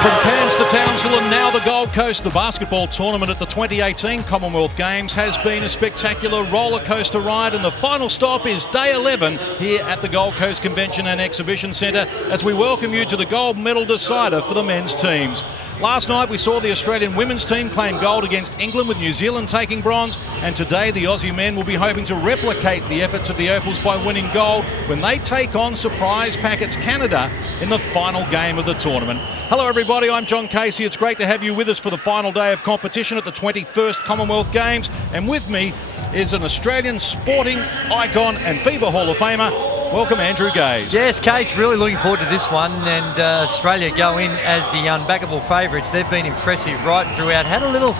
From Cairns to Townsville and now the Gold Coast, the basketball tournament at the 2018 Commonwealth Games has been a spectacular roller coaster ride, and the final stop is day 11 here at the Gold Coast Convention and Exhibition Centre as we welcome you to the gold medal decider for the men's teams. Last night we saw the Australian women's team claim gold against England, with New Zealand taking bronze, and today the Aussie men will be hoping to replicate the efforts of the Opals by winning gold when they take on surprise packets Canada in the final game of the tournament. Hello everybody, I'm John Casey. It's great to have you with us for the final day of competition at the 21st Commonwealth Games, and with me is an Australian sporting icon and FIBA Hall of Famer. Welcome, Andrew Gaze. Yes, Case, really looking forward to this one, and Australia go in as the unbackable favourites. They've been impressive right throughout. Had a little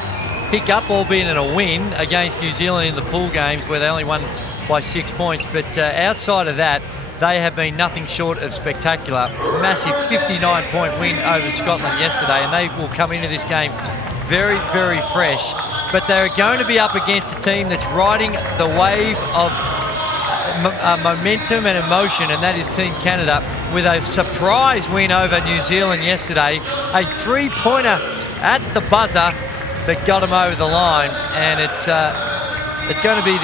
hiccup, albeit in a win, against New Zealand in the pool games where they only won by 6 points, but outside of that, they have been nothing short of spectacular. Massive 59-point win over Scotland yesterday, and they will come into this game very, very fresh. But they're going to be up against a team that's riding the wave of momentum and emotion, and that is Team Canada, with a surprise win over New Zealand yesterday. A three-pointer at the buzzer that got them over the line, and it's going to be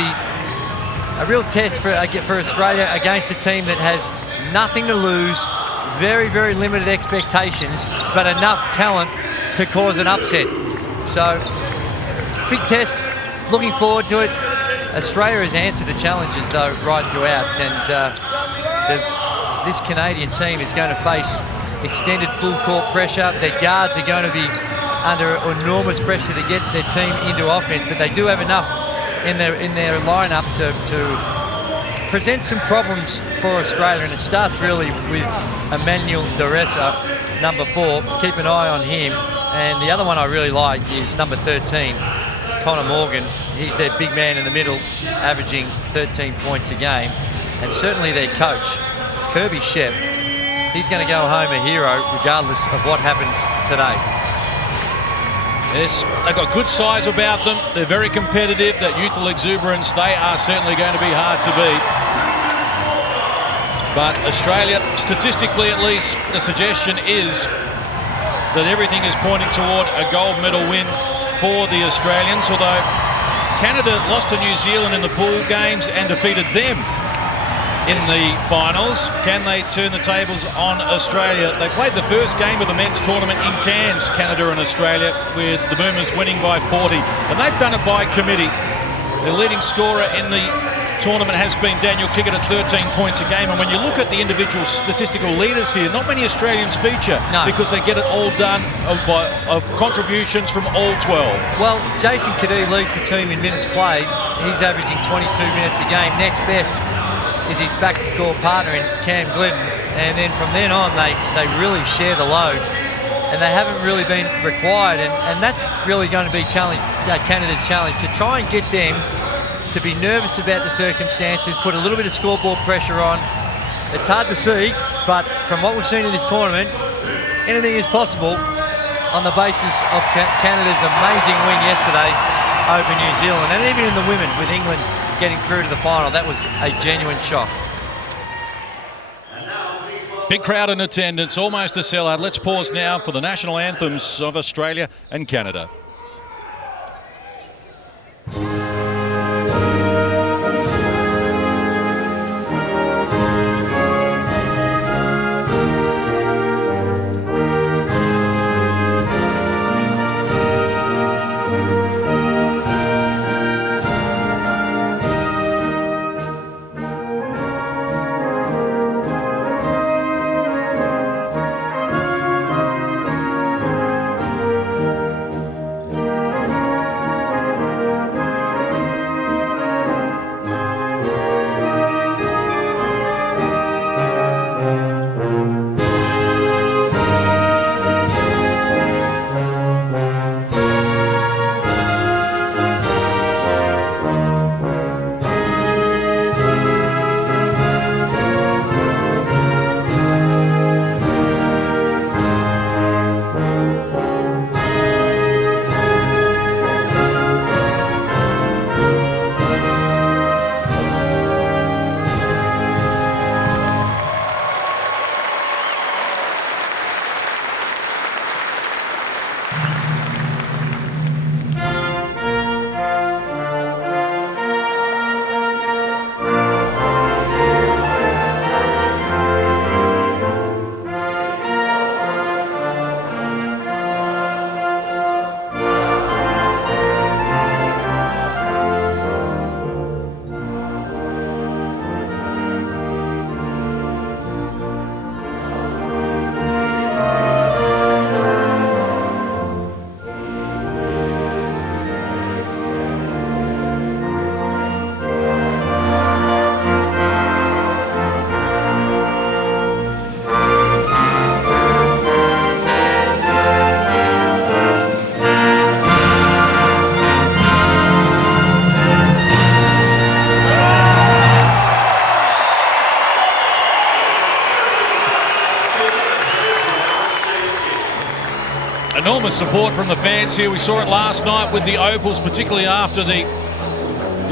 a real test for Australia against a team that has nothing to lose, very, very limited expectations, but enough talent to cause an upset. So, big test, looking forward to it. Australia has answered the challenges, though, right throughout, and this Canadian team is going to face extended full-court pressure. Their guards are going to be under enormous pressure to get their team into offense, but they do have enough in their lineup to present some problems for Australia, and it starts really with Emmanuel Duressa, number 4. Keep an eye on him, and the other one I really like is number 13, Connor Morgan. He's their big man in the middle, averaging 13 points a game, and certainly their coach, Kirby Shep, he's going to go home a hero regardless of what happens today. Yes, they've got good size about them. They're very competitive. That youthful exuberance, they are certainly going to be hard to beat. But Australia, statistically at least, the suggestion is that everything is pointing toward a gold medal win for the Australians, although Canada lost to New Zealand in the pool games and defeated them in the finals. Can they turn the tables on Australia? They played the first game of the men's tournament in Cairns, Canada and Australia, with the Boomers winning by 40, and they've done it by committee. The leading scorer in the tournament has been Daniel Kickett at 13 points a game, and when you look at the individual statistical leaders here, not many Australians feature. No. Because they get it all done of contributions from all 12. Well, Jason Cadee leads the team in minutes played. He's averaging 22 minutes a game. Next best is his backcourt partner in Cam Glidden, and then from then on they really share the load, and they haven't really been required, and that's really going to be Canada's challenge, to try and get them to be nervous about the circumstances, put a little bit of scoreboard pressure on. It's hard to see, but from what we've seen in this tournament, anything is possible on the basis of Canada's amazing win yesterday over New Zealand, and even in the women, with England getting through to the final. That was a genuine shock. Big crowd in attendance, almost a sellout. Let's pause now for the national anthems of Australia and Canada. Enormous support from the fans here. We saw it last night with the Opals, particularly after the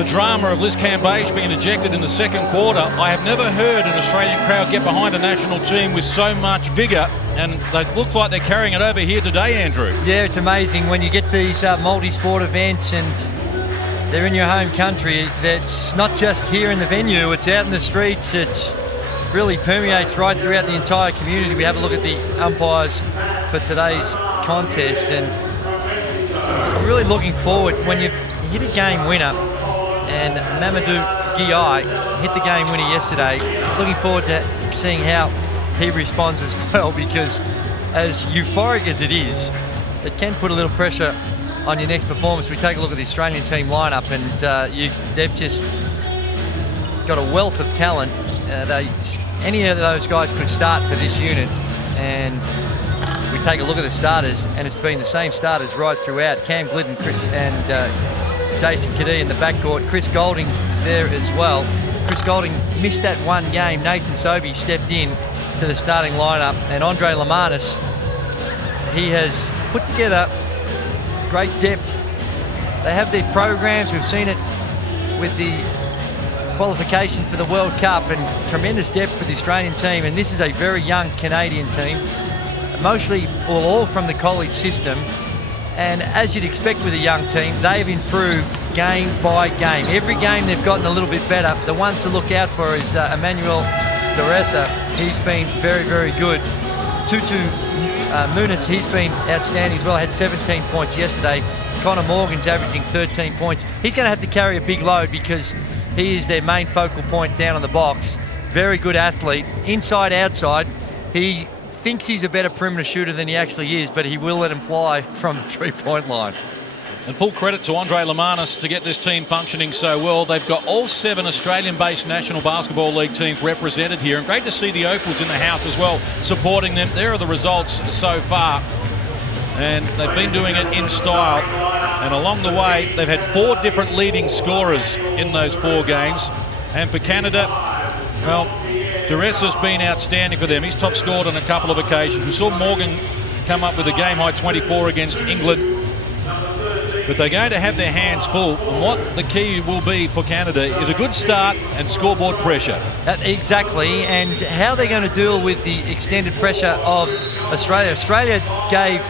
drama of Liz Cambage being ejected in the second quarter. I have never heard an Australian crowd get behind a national team with so much vigour, and they look like they're carrying it over here today, Andrew. Yeah, it's amazing when you get these multi-sport events and they're in your home country. That's not just here in the venue, it's out in the streets. It's really permeates right throughout the entire community. We have a look at the umpires for today's contest, and I'm really looking forward when you've hit a game winner, and Mamadou Guiai hit the game winner yesterday. Looking forward to seeing how he responds as well, because as euphoric as it is, it can put a little pressure on your next performance. We take a look at the Australian team lineup, and they've just got a wealth of talent. Any of those guys could start for this unit, and we take a look at the starters, and it's been the same starters right throughout. Cam Glidden and Jason Cadee in the backcourt. Chris Golding is there as well. Chris Golding missed that one game. Nathan Sobey stepped in to the starting lineup, and Andre Lamanis, he has put together great depth. They have their programs. We've seen it with the qualification for the World Cup, and tremendous depth for the Australian team. And this is a very young Canadian team, mostly all from the college system. And as you'd expect with a young team, they've improved game by game. Every game they've gotten a little bit better. The ones to look out for is Emmanuel Duressa. He's been very, very good. Tutu Muniz, he's been outstanding as well. Had 17 points yesterday. Connor Morgan's averaging 13 points. He's going to have to carry a big load because he is their main focal point down on the box. Very good athlete. Inside, outside. He thinks he's a better perimeter shooter than he actually is, but he will let him fly from the three-point line. And full credit to Andre Lamanis to get this team functioning so well. They've got all 7 Australian-based National Basketball League teams represented here, and great to see the Opals in the house as well, supporting them. There are the results so far, and they've been doing it in style. And along the way, they've had 4 different leading scorers in those 4 games. And for Canada, well, Duressa's been outstanding for them. He's top scored on a couple of occasions. We saw Morgan come up with a game-high 24 against England. But they're going to have their hands full. And what the key will be for Canada is a good start and scoreboard pressure. Exactly, and how they're going to deal with the extended pressure of Australia. Australia gave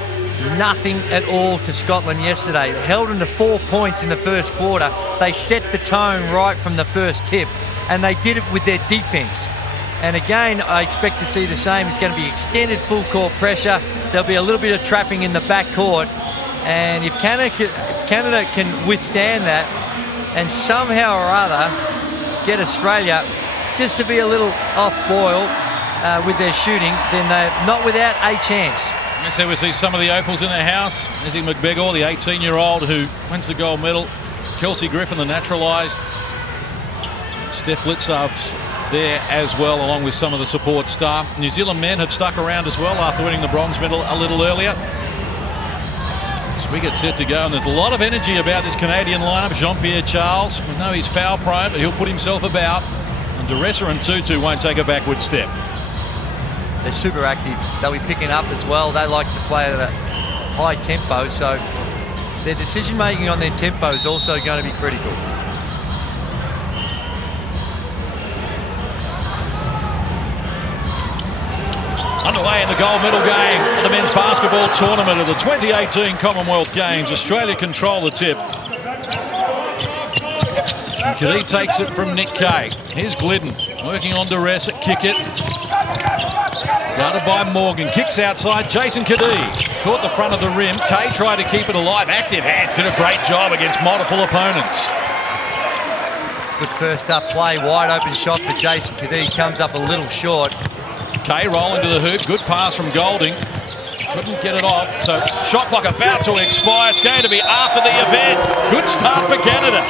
nothing at all to Scotland yesterday. Held them to 4 points in the first quarter. They set the tone right from the first tip, and they did it with their defense. And again, I expect to see the same. It's going to be extended full court pressure. There'll be a little bit of trapping in the back court. And if Canada can withstand that and somehow or other get Australia just to be a little off boil with their shooting, then they're not without a chance. Yes, there we see some of the Opals in their house. Izzy McBegor, the 18-year-old who wins the gold medal. Kelsey Griffin, the naturalised. Steph Blitzov's there as well, along with some of the support staff. New Zealand men have stuck around as well after winning the bronze medal a little earlier. So we get set to go, and there's a lot of energy about this Canadian lineup. Jean-Pierre Charles, we know he's foul prone, but he'll put himself about. And Duressa and Tutu won't take a backward step. They're super active. They'll be picking up as well. They like to play at a high tempo, so their decision making on their tempo is also going to be critical. Underway in the gold medal game of the men's basketball tournament of the 2018 Commonwealth Games. Australia control the tip. Cadee takes it from Nick Kay. Here's Glidden working on Duressa. Kick it. Guarded by Morgan. Kicks outside. Jason Cadee caught the front of the rim. Kay tried to keep it alive. Active hands. Did a great job against multiple opponents. Good first up play. Wide open shot for Jason Cadee. Comes up a little short. Kay rolling to the hoop. Good pass from Golding. Couldn't get it off. So shot clock about to expire. It's going to be after the event. Good start for Canada.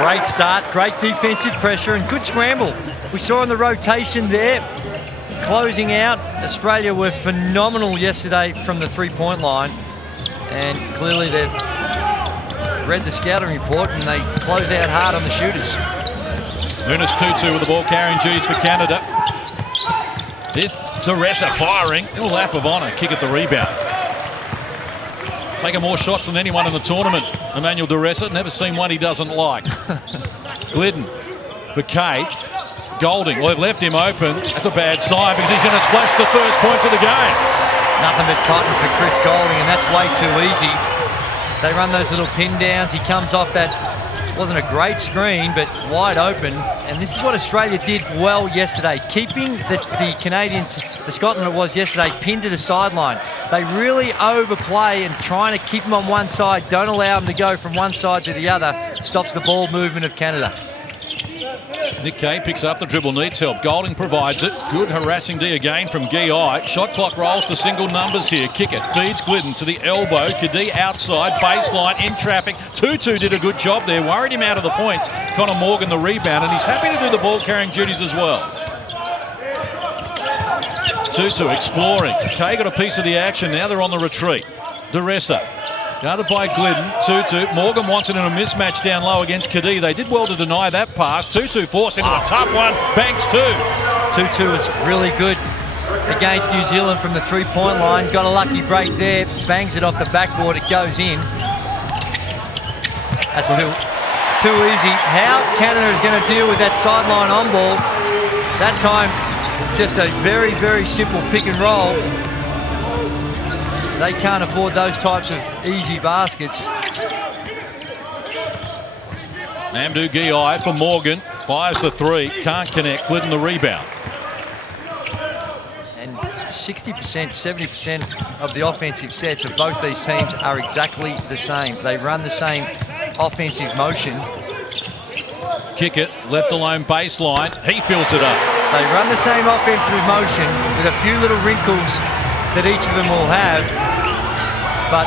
Great start. Great defensive pressure and good scramble. We saw in the rotation there. Closing out. Australia were phenomenal yesterday from the three-point line. And clearly they've read the scouting report and they close out hard on the shooters. Muniz Tutu with the ball carrying duties for Canada. Duressa firing. Little lap of honour. Kick at the rebound. Taking more shots than anyone in the tournament. Emmanuel Duressa, never seen one he doesn't like. Glidden for Kay. Golding, well, they've left him open. That's a bad sign because he's going to splash the first points of the game. Nothing but cotton for Chris Golding, and that's way too easy. They run those little pin downs. He comes off that, wasn't a great screen, but wide open. And this is what Australia did well yesterday, keeping the Canadians, the Scotland it was yesterday, pinned to the sideline. They really overplay and trying to keep them on one side, don't allow them to go from one side to the other, stops the ball movement of Canada. Nick Kay picks up the dribble, needs help. Golding provides it. Good harassing D again from Guy. Shot clock rolls to single numbers here. Kick it, feeds Glidden to the elbow. Kadee outside, baseline, in traffic. Tutu did a good job there, worried him out of the points. Connor Morgan the rebound, and he's happy to do the ball carrying duties as well. Tutu exploring. Kay got a piece of the action, now they're on the retreat. Duressa. Guarded by Glidden. Tutu. Morgan wants it in a mismatch down low against Kadee. They did well to deny that pass. Tutu forced into a tough one. Banks two. Tutu is really good against New Zealand from the three-point line. Got a lucky break there. Bangs it off the backboard. It goes in. That's too easy. How Canada is going to deal with that sideline on ball. That time, just a very, very simple pick and roll. They can't afford those types of easy baskets. Mamdou Guy for Morgan. Fires the three. Can't connect. Glidden the rebound. And 60%, 70% of the offensive sets of both these teams are exactly the same. They run the same offensive motion. Kick it. Left alone baseline. He fills it up. They run the same offensive motion with a few little wrinkles that each of them will have, but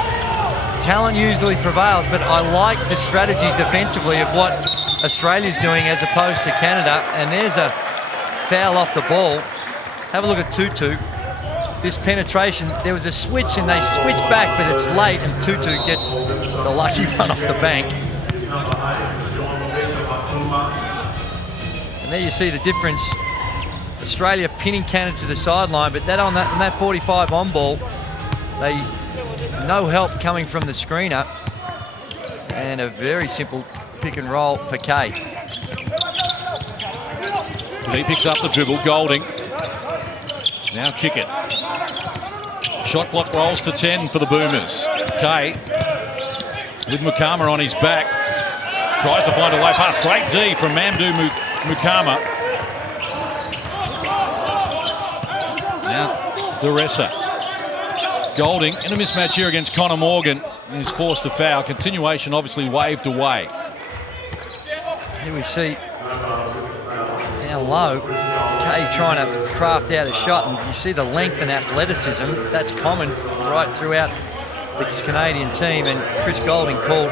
talent usually prevails. But I like the strategy defensively of what Australia's doing as opposed to Canada. And there's a foul off the ball. Have a look at Tutu. This penetration, there was a switch and they switch back, but it's late and Tutu gets the lucky one off the bank. And there you see the difference. Australia pinning Canada to the sideline, but that on that 45 on ball, no help coming from the screener, and a very simple pick and roll for Kay. He picks up the dribble. Golding. Now kick it. Shot clock rolls to 10 for the Boomers. Kay with Mukama on his back. Tries to find a way past. Great D from Mamdou Mukama. Now, Duressa. Golding in a mismatch here against Connor Morgan. He's forced to foul. Continuation obviously waved away. Here we see down low, Kay trying to craft out a shot, and you see the length and athleticism. That's common right throughout this Canadian team, and Chris Golding called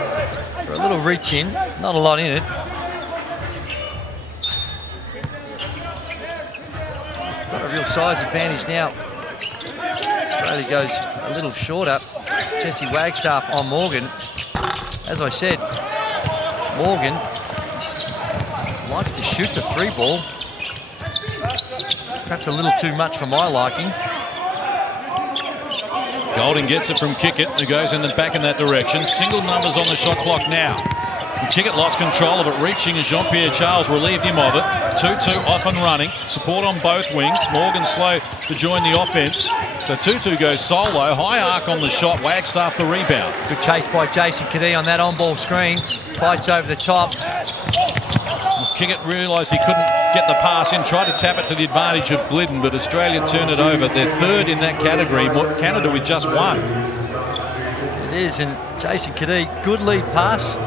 for a little reach in. Not a lot in it. Got a real size advantage now. Australia goes a little shorter. Jesse Wagstaff on Morgan. As I said, Morgan likes to shoot the three ball. Perhaps a little too much for my liking. Golding gets it from Kickett, who goes in the back in that direction. Single numbers on the shot clock now. And Kickett lost control of it, reaching as Jean-Pierre Charles relieved him of it. 2-2 off and running. Support on both wings. Morgan slow to join the offense. So Tutu goes solo. High arc on the shot. Wagstaff the rebound. Good chase by Jason Kadee on that on-ball screen. Fights over the top. Kickett realised he couldn't get the pass in. Tried to tap it to the advantage of Glidden, but Australia turned it over. They're third in that category. Canada with just one. It is, and Jason Kadee, good lead pass.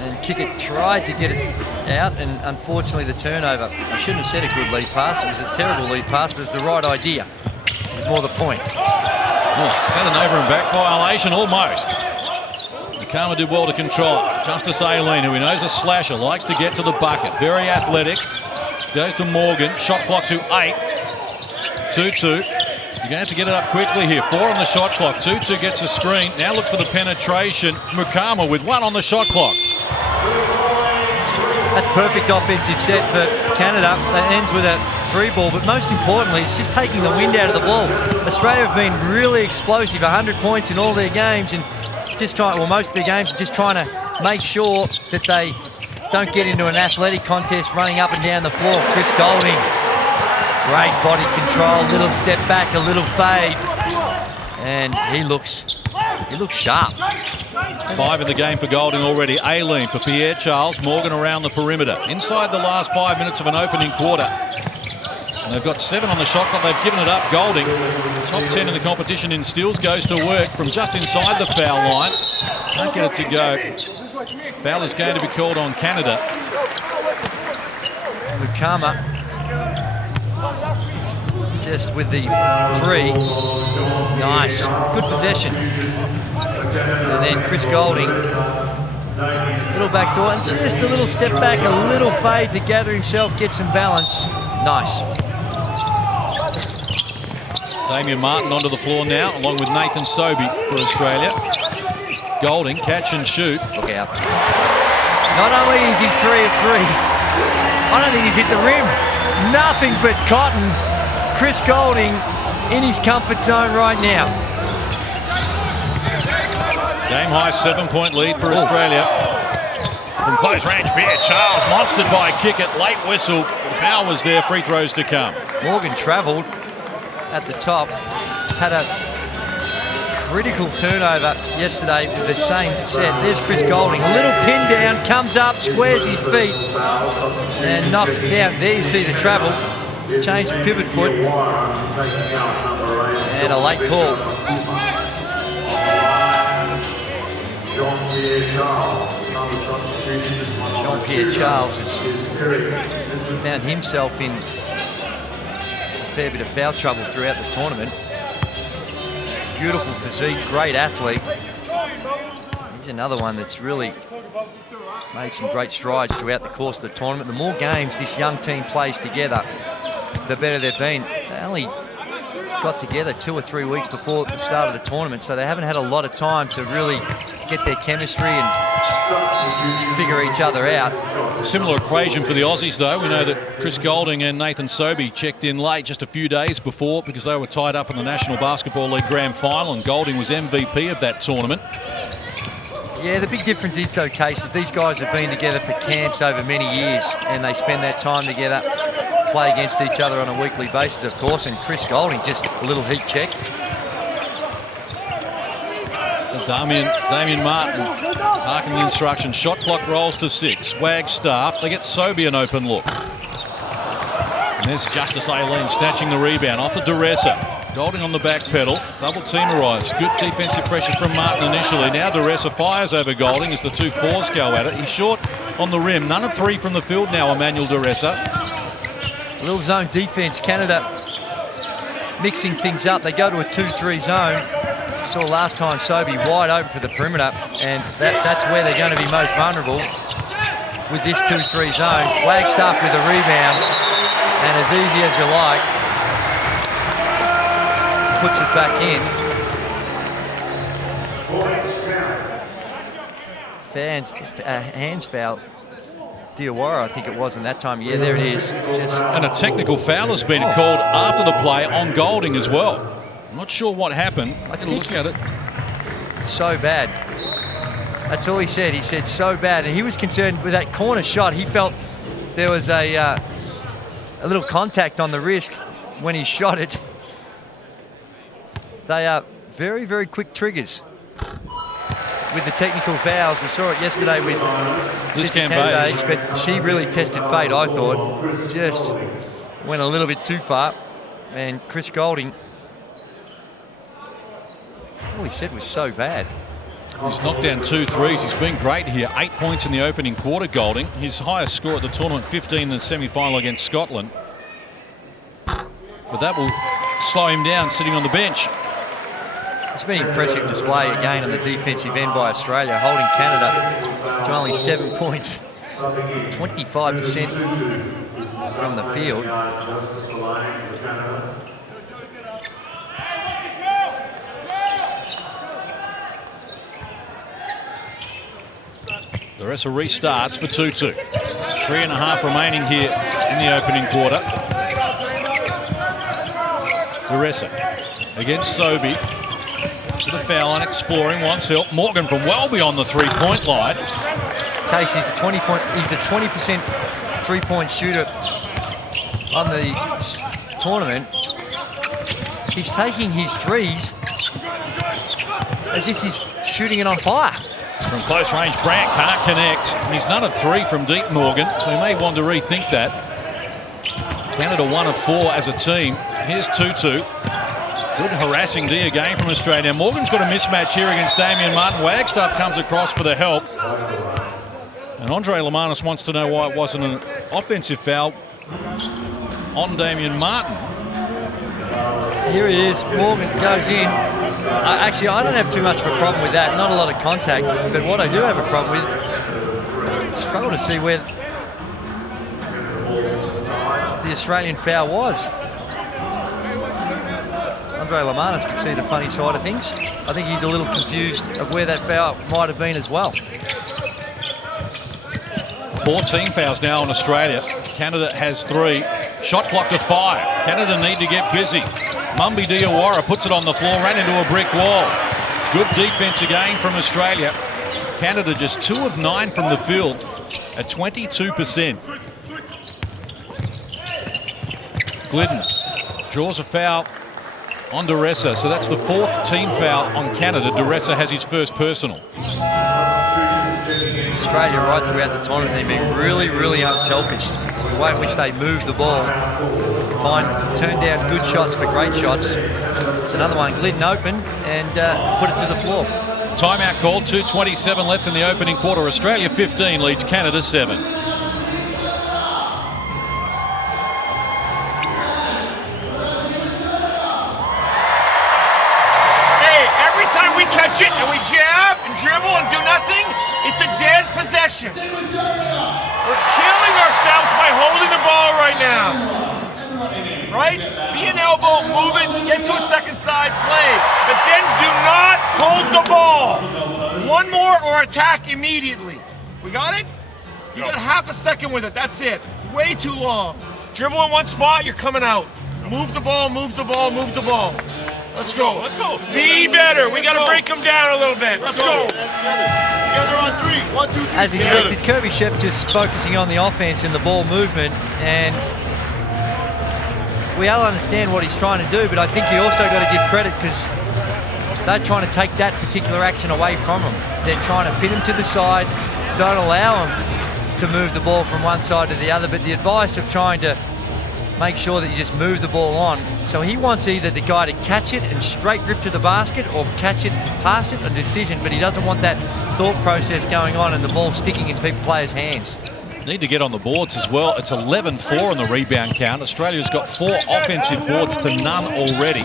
And Kickett tried to get it out, and unfortunately the turnover. I shouldn't have said a good lead pass. It was a terrible lead pass, but it was the right idea. It was more the point. Oh, is that an over and back violation? Almost. Mukama did well to control it. Justice Aileen, who he knows a slasher, likes to get to the bucket. Very athletic. Goes to Morgan. Shot clock to 8. 2-2. You're going to have to get it up quickly here. 4 on the shot clock. 2-2 gets a screen. Now look for the penetration. Mukama with 1 on the shot clock. That's perfect offensive set for Canada. That ends with a 3 ball, but most importantly, it's just taking the wind out of the ball. Australia have been really explosive, 100 points in all their games, and it's just trying, well, most of their games are just trying to make sure that they don't get into an athletic contest running up and down the floor. Chris Golding, great body control, little step back, a little fade, and he looks sharp. 5 in the game for Golding already. Aileen for Pierre Charles. Morgan around the perimeter. Inside the last 5 minutes of an opening quarter. And they've got 7 on the shot clock. They've given it up. Golding, top 10 in the competition in steals, goes to work from just inside the foul line. Can't get it to go. Foul is going to be called on Canada. Lukama just with the 3. Nice. Good possession. And then Chris Golding, little back door, and just a little step back, a little fade to gather himself, get some balance. Nice. Damien Martin onto the floor now, along with Nathan Sobey for Australia. Golding, catch and shoot. Look out. Not only is he 3 of 3, I don't think he's hit the rim. Nothing but cotton. Chris Golding in his comfort zone right now. Game high 7-point lead for Australia. From close range, Pierre Charles monstered by Kickett. Late whistle. The foul was there. Free throws to come. Morgan travelled at the top. Had a critical turnover yesterday with the same set. There's Chris Golding. A little pin down, comes up, squares his feet, and knocks it down. There you see the travel. Change the pivot foot. And a late call. Jean-Pierre Charles has found himself in a fair bit of foul trouble throughout the tournament. Beautiful physique, great athlete. He's another one that's really made some great strides throughout the course of the tournament. The more games this young team plays together, the better they've been. They only got together 2 or 3 weeks before the start of the tournament, so they haven't had a lot of time to really get their chemistry and figure each other out. Similar equation for the Aussies, though. We know that Chris Golding and Nathan Sobey checked in late just a few days before because they were tied up in the National Basketball League Grand Final, and Golding was MVP of that tournament. Yeah, the big difference is, though, Case, is these guys have been together for camps over many years, and they spend that time together, play against each other on a weekly basis, of course, and Chris Golding, just a little heat check. Damien Martin, marking the instructions. Shot clock rolls to 6. Wagstaff, they get Sobey an open look. And there's Justice Aileen snatching the rebound off the Duressa. Golding on the back pedal, double teamerized. Good defensive pressure from Martin initially. Now Duressa fires over Golding as the 2 fours go at it. He's short on the rim. None of 3 from the field now, Emmanuel Duressa. A little zone defense. Canada mixing things up. They go to a 2-3 zone. Saw last time Sobey wide open for the perimeter, and that's where they're going to be most vulnerable with this 2-3 zone. Wagstaff with a rebound, and as easy as you like, puts it back in. Hands foul. Diawara, I think it was in that time. Yeah, there it is. And a technical foul has been called after the play on Golding as well. I'm not sure what happened. I can look at it. So bad. That's all he said. He said so bad, and he was concerned with that corner shot. He felt there was a little contact on the wrist when he shot it. They are very, very quick triggers with the technical fouls. We saw it yesterday with Liz Cambage, but she really tested fate, I thought. Just went a little bit too far. And Chris Golding, all he said was so bad. He's knocked down 2 threes. He's been great here. 8 points in the opening quarter, Golding. His highest score at the tournament, 15 in the semi-final against Scotland. But that will slow him down sitting on the bench. It's been an impressive display again on the defensive end by Australia, holding Canada to only 7 points, 25% from the field. Duressa restarts for 2-2. 3.5 remaining here in the opening quarter. Duressa against Sobey. To the foul line, exploring, wants help. Morgan from well beyond the three-point line. Case, he's a 20% three-point shooter on the tournament. He's taking his threes as if he's shooting it on fire. From close range, Brandt can't connect. And he's none of 3 from deep, Morgan, so he may want to rethink that. Canada 1 of 4 as a team. Here's Tutu. Good harassing D again from Australia. Morgan's got a mismatch here against Damian Martin. Wagstaff comes across for the help. And Andre Lamanis wants to know why it wasn't an offensive foul on Damian Martin. Here he is. Morgan goes in. Actually, I don't have too much of a problem with that. Not a lot of contact. But what I do have a problem with, struggle to see where the Australian foul was. Andre Lamanis can see the funny side of things. I think he's a little confused of where that foul might have been as well. 14 fouls now on Australia. Canada has 3. Shot clock to 5. Canada need to get busy. Mumbi Diawara puts it on the floor, ran into a brick wall. Good defense again from Australia. Canada just 2 of 9 from the field at 22%. Glidden draws a foul on Duressa, so that's the 4th team foul on Canada. Duressa has his first personal. Australia right throughout the tournament, they've been really, really unselfish. The way in which they move the ball, turn down good shots for great shots. It's another one, Glidden open and put it to the floor. Timeout called, 2:27 left in the opening quarter. Australia 15 leads Canada 7. Catch it and we jab and dribble and do nothing, it's a dead possession. We're killing ourselves by holding the ball right now. Right? Be an elbow, move it, get to a second side, play. But then do not hold the ball. One more or attack immediately. We got it? You got half a second with it, that's it. Way too long. Dribble in one spot, you're coming out. Move the ball, move the ball, move the ball. Let's go. Let's go. Be better. We got to break them down a little bit. Let's go. Together on 3. 1, 2, 3. As expected, Kirby Shep just focusing on the offense and the ball movement, and we all understand what he's trying to do, but I think you also got to give credit because they're trying to take that particular action away from him. They're trying to pin him to the side, don't allow him to move the ball from one side to the other, but the advice of trying to make sure that you just move the ball on. So he wants either the guy to catch it and straight rip to the basket or catch it and pass it, a decision, but he doesn't want that thought process going on and the ball sticking in players' hands. Need to get on the boards as well. It's 11-4 on the rebound count. Australia's got 4 offensive boards to none already.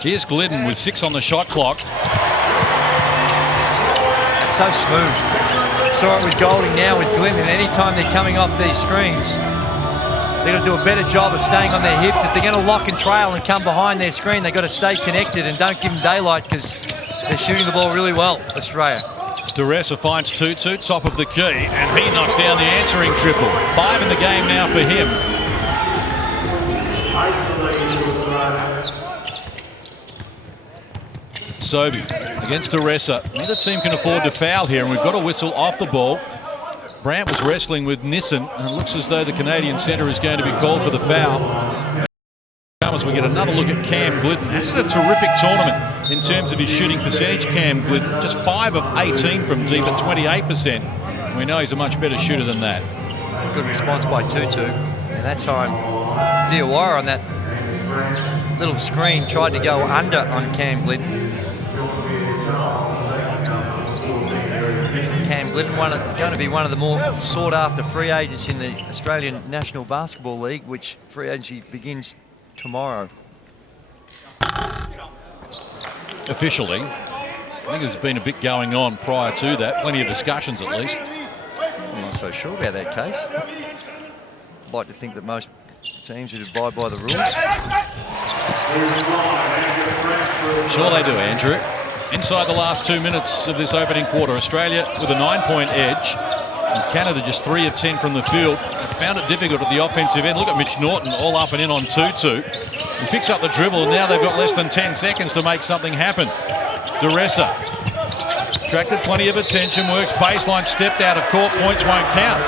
Here's Glidden with 6 on the shot clock. That's so smooth. Saw it with Golding, now with Glidden. Anytime they're coming off these screens, they've got to do a better job of staying on their hips. If they're going to lock and trail and come behind their screen, they've got to stay connected and don't give them daylight because they're shooting the ball really well, Australia. Duressa finds Tutu, top of the key, and he knocks down the answering triple. 5 in the game now for him. Sobey against Duressa. Neither team can afford to foul here, and we've got a whistle off the ball. Brandt was wrestling with Nissen, and it looks as though the Canadian centre is going to be called for the foul. As we get another look at Cam Glidden. This is a terrific tournament in terms of his shooting percentage, Cam Glidden. Just 5 of 18 from deep at 28%. We know he's a much better shooter than that. Good response by Tutu. And that time, Diawara on that little screen tried to go under on Cam Glidden. Cam Glidden going to be one of the more sought-after free agents in the Australian National Basketball League, which free agency begins tomorrow. Officially, I think there's been a bit going on prior to that. Plenty of discussions, at least. I'm not so sure about that case. I'd like to think that most teams would abide by the rules. Sure they do, Andrew. Inside the last 2 minutes of this opening quarter, Australia with a 9-point edge. And Canada just 3 of 10 from the field. Found it difficult at the offensive end. Look at Mitch Norton all up and in on 2-2. He picks up the dribble, and now they've got less than 10 seconds to make something happen. Duressa attracted plenty of attention, works baseline, stepped out of court, points won't count.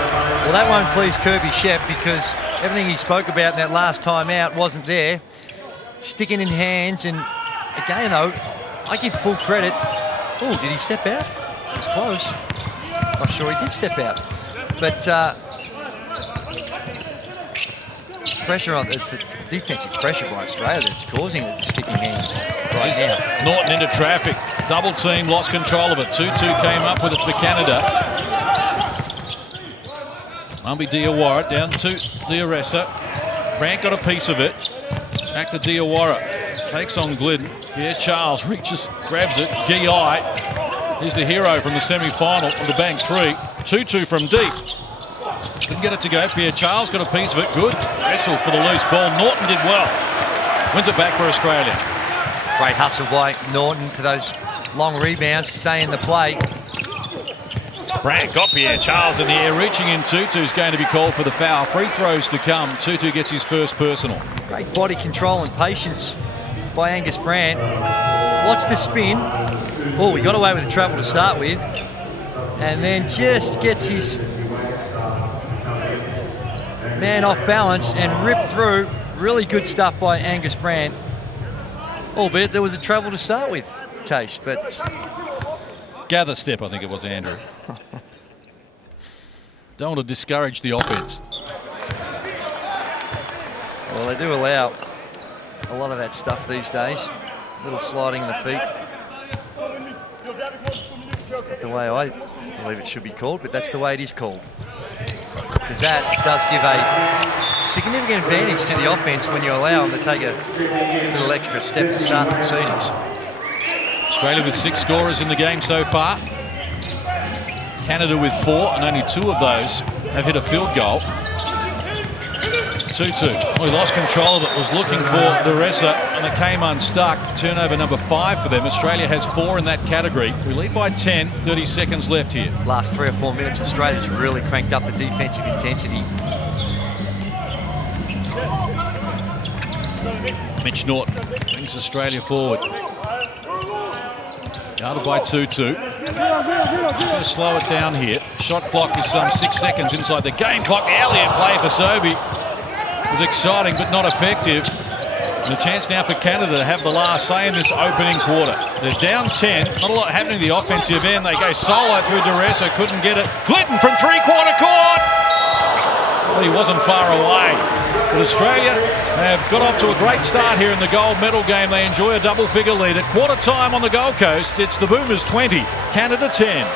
Well, that won't please Kirby Shep, because everything he spoke about in that last time out wasn't there. Sticking in hands, and again, though, I give full credit. Oh, did he step out? It was close. Not sure he did step out. But pressure on, it's the defensive pressure by Australia that's causing the sticking hands right now. Norton into traffic. Double team, lost control of it. 2-2 came up with it for Canada. Mumby Diawara down to Diaressa. Brandt got a piece of it. Back to Diawara. Takes on Glidden. Pierre Charles reaches, grabs it. Gi. He's the hero from the semi-final of the bank 3. 2-2 from deep. Couldn't get it to go. Pierre Charles got a piece of it. Good. Wrestle for the loose ball. Norton did well. Wins it back for Australia. Great hustle by Norton for those long rebounds to stay in the play. Brandt got Pierre Charles in the air, reaching in. 2-2's going to be called for the foul. Free throws to come. 2-2 gets his first personal. Great body control and patience by Angus Brandt. Watch the spin. Oh, he got away with the travel to start with. And then just gets his man off balance and ripped through. Really good stuff by Angus Brandt. Albeit there was a travel to start with, Case, but... Gather step, I think it was, Andrew. Don't want to discourage the offense. Well, they do allow a lot of that stuff these days. A little sliding in the feet. It's not the way I believe it should be called, but that's the way it is called. Because that does give a significant advantage to the offense when you allow them to take a little extra step to start the proceedings. Australia with 6 scorers in the game so far. Canada with 4, and only 2 of those have hit a field goal. 2-2. Well, he lost control of it, was looking for Duressa, and it came unstuck. Turnover number 5 for them. Australia has 4 in that category. We lead by 10, 30 seconds left here. Last 3 or 4 minutes, Australia's really cranked up the defensive intensity. Mitch Norton brings Australia forward. Guarded by 2-2. Going to slow it down here. Shot clock is some 6 seconds inside the game clock. The alley-oop play for Sobey was exciting but not effective. And a chance now for Canada to have the last say in this opening quarter. They're down 10. Not a lot happening at the offensive end. They go solo through Duressa. Couldn't get it. Glidden from 3-quarter court. Well, he wasn't far away. But Australia have got off to a great start here in the gold medal game. They enjoy a double-figure lead. At quarter time on the Gold Coast, it's the Boomers 20, Canada 10.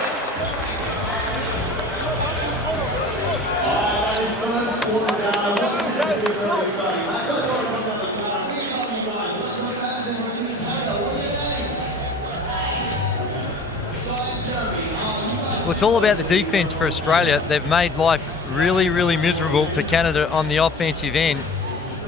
Well, it's all about the defense for Australia. They've made life really, really miserable for Canada on the offensive end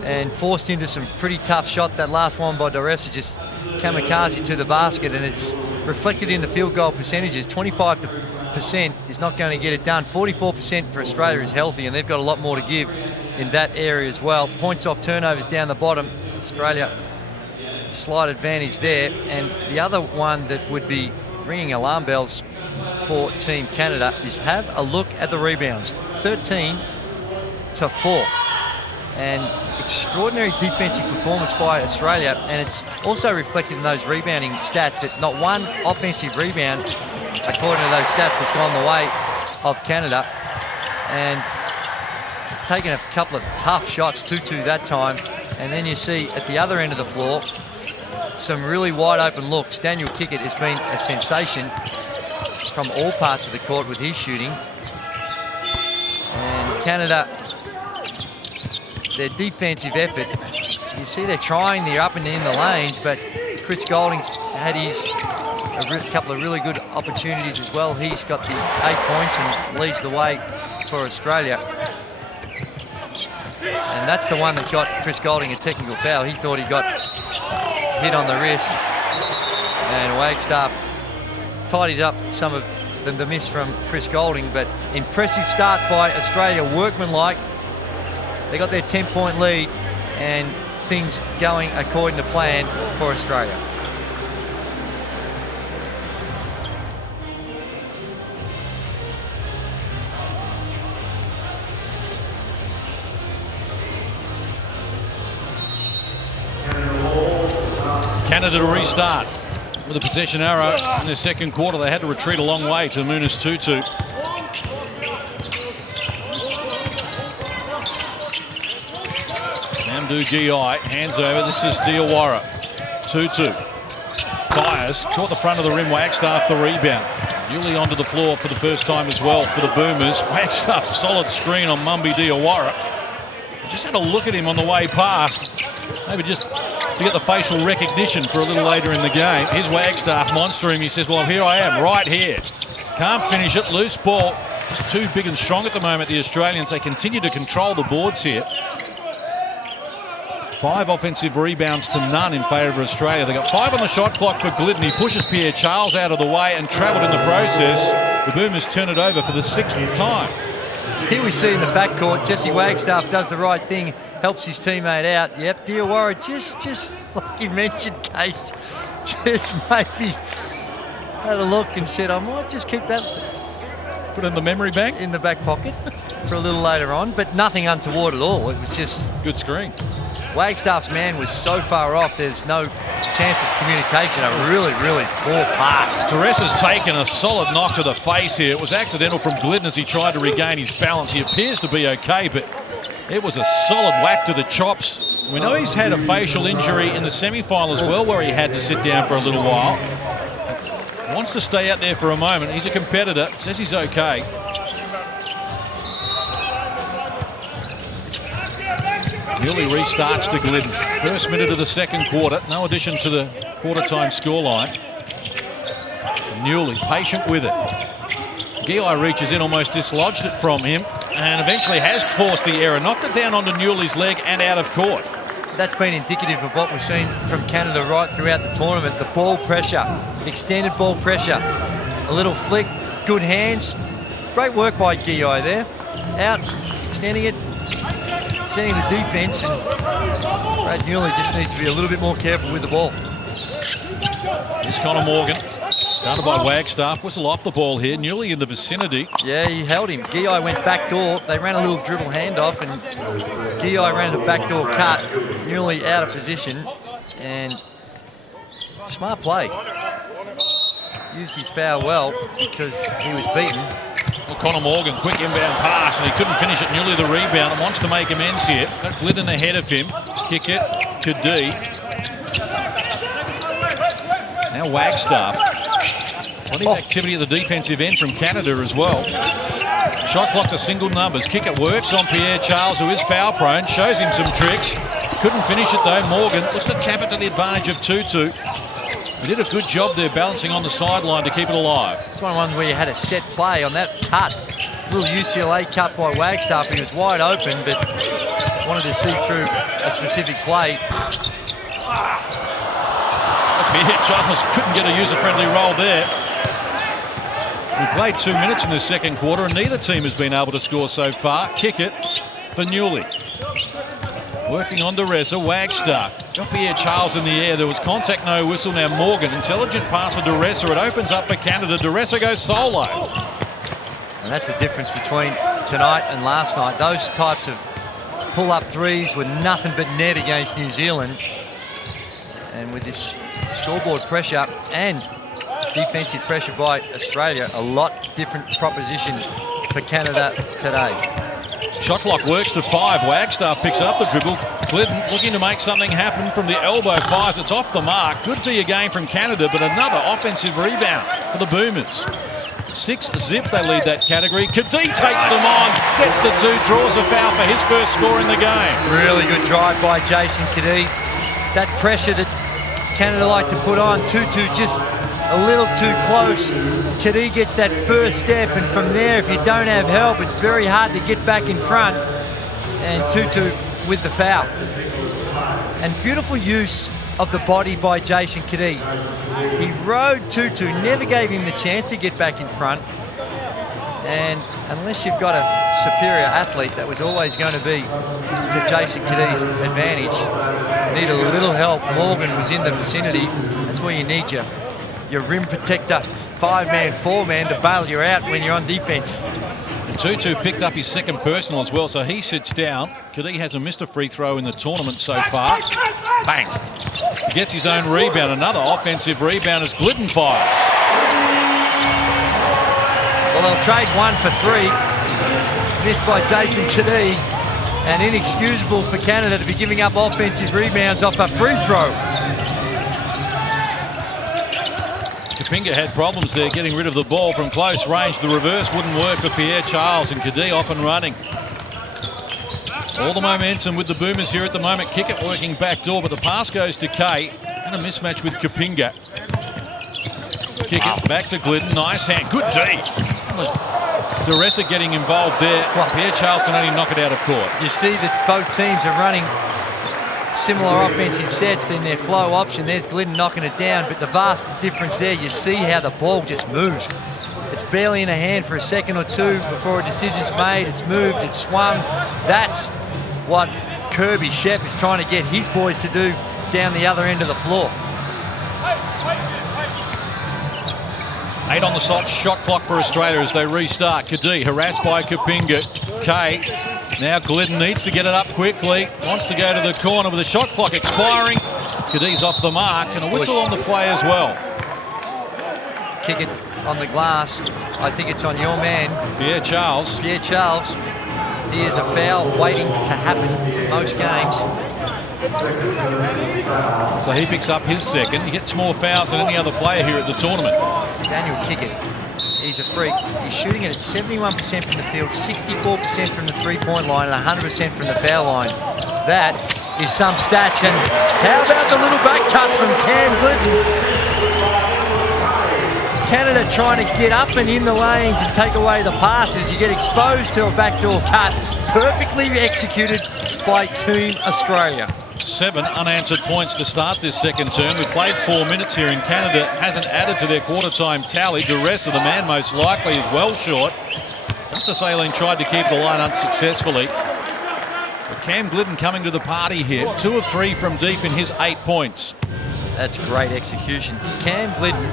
and forced into some pretty tough shot. That last one by Duressa just kamikaze to the basket, and it's reflected in the field goal percentages. 25% is not going to get it done. 44% for Australia is healthy, and they've got a lot more to give in that area as well. Points off turnovers down the bottom. Australia, slight advantage there. And the other one that would be ringing alarm bells for Team Canada is have a look at the rebounds. 13-4. And extraordinary defensive performance by Australia, and it's also reflected in those rebounding stats that not one offensive rebound, according to those stats, has gone the way of Canada. And it's taken a couple of tough shots, 2-2 that time. And then you see at the other end of the floor some really wide open looks. Daniel Kickett has been a sensation from all parts of the court with his shooting. And Canada, their defensive effort, you see they're trying, they're up and in the lanes, but Chris Golding's had a couple of really good opportunities as well. He's got the 8 points and leads the way for Australia. And that's the one that got Chris Golding a technical foul. He thought he got hit on the wrist, and Wagstaff tidied up some of the miss from Chris Golding, but impressive start by Australia, workmanlike. They got their 10-point lead and things going according to plan for Australia. Canada to restart with a possession arrow in the second quarter. They had to retreat a long way to Munis Tutu. Namdu Gi, hands over. This is Diawara. Tutu fires, caught the front of the rim. Wagstaff the rebound. Newly onto the floor for the first time as well for the Boomers. Wagstaff solid screen on Mumbi Diawara. Just had a look at him on the way past. Maybe just to get the facial recognition for a little later in the game. Here's Wagstaff monstering. He says, well, here I am, right here. Can't finish it. Loose ball. Just too big and strong at the moment, the Australians. They continue to control the boards here. 5 offensive rebounds to none in favour of Australia. They got 5 on the shot clock for Glidden. He pushes Pierre Charles out of the way and travelled in the process. The Boomers turn it over for the 6th time. Here we see in the backcourt, Jesse Wagstaff does the right thing, helps his teammate out. Yep, Diawara, just like you mentioned, Case, just maybe had a look and said, I might just keep that. Put it in the memory bank? In the back pocket for a little later on, but nothing untoward at all. It was just... Good screen. Wagstaff's man was so far off, there's no chance of communication. A really, really poor pass. Teresa's taken a solid knock to the face here. It was accidental from Glidden as he tried to regain his balance. He appears to be okay, but it was a solid whack to the chops. We know he's had a facial injury in the semi-final as well, where he had to sit down for a little while. Wants to stay out there for a moment. He's a competitor, says he's okay. Newley restarts to Glidden. First minute of the second quarter. No addition to the quarter-time scoreline. Newley patient with it. Gi reaches in, almost dislodged it from him, and eventually has forced the error. Knocked it down onto Newley's leg and out of court. That's been indicative of what we've seen from Canada right throughout the tournament. The ball pressure, extended ball pressure. A little flick, good hands. Great work by Gi there. Out, extending it. Setting the defence, and Brad Newley just needs to be a little bit more careful with the ball. Here's Connor Morgan, guarded by Wagstaff. Whistle off the ball here. Newley in the vicinity. Yeah, he held him. Gi went back door. They ran a little dribble handoff, and Gi ran the back door cut. Newley out of position, and smart play. Used his foul well because he was beaten. Well, Connor Morgan, quick inbound pass, and he couldn't finish it. Newley the rebound and wants to make amends here. Got Glidden ahead of him. Kick it to D. Now Wagstaff. Plenty of activity at the defensive end from Canada as well. Shot clock to single numbers. Kick it works on Pierre Charles, who is foul prone. Shows him some tricks. Couldn't finish it though. Morgan looks to tap it to the advantage of Tutu. He did a good job there balancing on the sideline to keep it alive. It's one of the ones where you had a set play on that cut. Little UCLA cut by Wagstaff. He was wide open, but wanted to see through a specific play. Pierre Charles couldn't get a user-friendly roll there. We played 2 minutes in the second quarter, and neither team has been able to score so far. Kick it for Newley. Working on Duressa, Wagstaff. Got Pierre Charles in the air. There was contact, no whistle. Now Morgan, intelligent pass for Duressa. It opens up for Canada. Duressa goes solo. And that's the difference between tonight and last night. Those types of pull-up threes were nothing but net against New Zealand. And with this scoreboard pressure and defensive pressure by Australia, a lot different proposition for Canada today. Shot clock works to 5. Wagstaff picks up the dribble. Glidden looking to make something happen from the elbow. Fires. It's off the mark. Good D again from Canada, but another offensive rebound for the Boomers. 6-zip, they lead that category. Kadee takes them on, gets the 2, draws a foul for his first score in the game. Really good drive by Jason Kadee. That pressure that Canada like to put on. Tutu just a little too close. Kadee gets that first step, and from there, if you don't have help, it's very hard to get back in front. And Tutu with the foul. And beautiful use of the body by Jason Kadee. He rode Tutu, never gave him the chance to get back in front, And unless you've got a superior athlete, that was always going to be to Jason Caddy's advantage. Need a little help. Morgan was in the vicinity. That's where you need your rim protector, 5-man, 4-man to bail you out when you're on defense. Tutu picked up his second personal as well, so he sits down. Caddy hasn't missed a free throw in the tournament so far. Bang. He gets his own rebound. Another offensive rebound as Glidden fires. Well, they'll trade 1 for 3. Missed by Jason Caddy. And inexcusable for Canada to be giving up offensive rebounds off a free throw. Kapinga had problems there getting rid of the ball from close range. The reverse wouldn't work for Pierre Charles, and Caddy off and running. All the momentum with the Boomers here at the moment. Kick it working back door, but the pass goes to Kay. And a mismatch with Kapinga. Kick it back to Glidden. Nice hand. Good D. Duressa getting involved there. Pierre Charles can only knock it out of court. You see that both teams are running similar offensive sets than their flow option. There's Glidden knocking it down, but the vast difference there, you see how the ball just moves. It's barely in a hand for a second or two before a decision's made. It's moved, it's swung. That's what Kirby Shep is trying to get his boys to do down the other end of the floor. 8 on the shot clock for Australia as they restart. Caddy harassed by Kapinga. Kay. Now Glidden needs to get it up quickly. Wants to go to the corner with the shot clock expiring. Caddy's off the mark and a whistle on the play as well. Kick it on the glass. I think it's on your man. Pierre Charles. Pierre Charles. Here's a foul waiting to happen in most games. So he picks up his second. He gets more fouls than any other player here at the tournament. Daniel Kickett, he's a freak. He's shooting it at 71% from the field, 64% from the three-point line, and 100% from the foul line. That is some stats. And how about the little back cut from Cam Glidden? Canada trying to get up and in the lanes and take away the passes. You get exposed to a backdoor cut, perfectly executed by Team Australia. 7 unanswered points to start this second term. We've played 4 minutes here, and Canada hasn't added to their quarter-time tally. Duressa, the man most likely, is well short. Justice Aileen tried to keep the line unsuccessfully. But Cam Glidden coming to the party here. 2 of 3 from deep in his 8 points. That's great execution. Cam Glidden,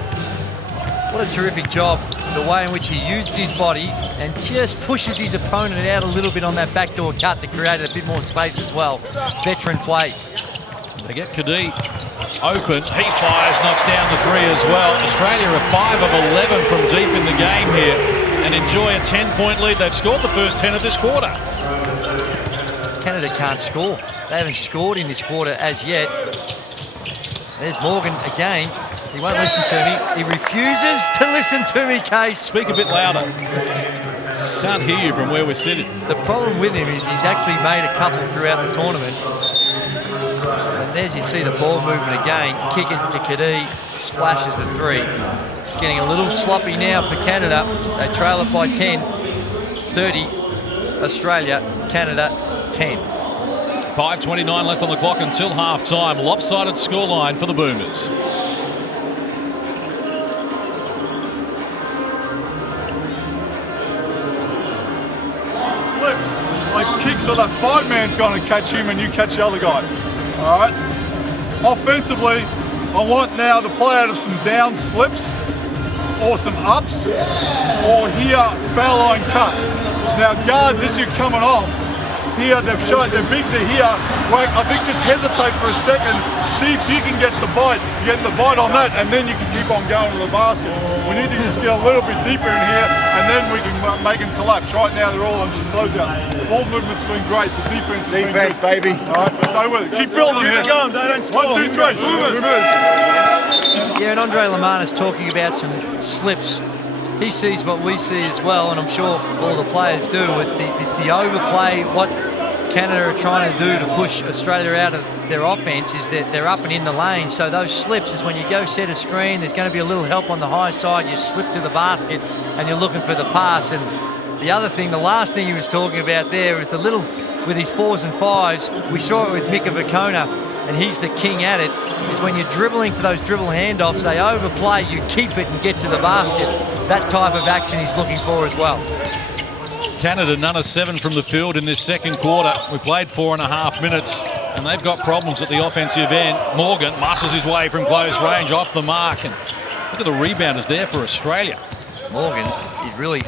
what a terrific job. The way in which he uses his body and just pushes his opponent out a little bit on that backdoor cut to create a bit more space as well. Veteran play. They get Caddy open. He fires, knocks down the 3 as well. Australia are 5 of 11 from deep in the game here and enjoy a 10-point lead. They've scored the first 10 of this quarter. Canada can't score. They haven't scored in this quarter as yet. There's Morgan again. He won't listen to me. He refuses to listen to me, Case. Speak a bit louder. Can't hear you from where we're sitting. The problem with him is he's actually made a couple throughout the tournament. And there's you see the ball movement again. Kick it to Caddy. Splashes the 3. It's getting a little sloppy now for Canada. They trail it by 10. 30. Australia. Canada 10. 5:29 left on the clock until half-time. Lopsided scoreline for the Boomers. Slips, like kicks, so that 5-man's going to catch him and you catch the other guy. All right? Offensively, I want now to play out of some down slips or some ups or here, foul line cut. Now guards, as you're coming off, here they've shown their bigs are here. Like, I think just hesitate for a second, see if you can get the bite. You get the bite on that, and then you can keep on going to the basket. We need to just get a little bit deeper in here, and then we can make them collapse. Right now, they're all on closeout. Ball movement's been great. The defense has been good. Baby. All right, stay with it. Keep building here. Keep it going. They don't score. 1, 2, 3. Boomers. Yeah, and Andre Lamana's talking about some slips. He sees what we see as well, and I'm sure all the players do. It's the overplay. What Canada are trying to do to push Australia out of their offense is that they're up and in the lane. So those slips is when you go set a screen, there's going to be a little help on the high side. You slip to the basket, and you're looking for the pass. And the other thing, the last thing he was talking about there is the little, with his 4s and 5s, we saw it with Mika Vukona and he's the king at it, is when you're dribbling for those dribble handoffs, they overplay, you keep it and get to the basket. That type of action he's looking for as well. Canada, none of 7 from the field in this second quarter. We played 4.5 minutes, and they've got problems at the offensive end. Morgan muscles his way from close range, off the mark, and look at the rebounders there for Australia. Morgan, he really,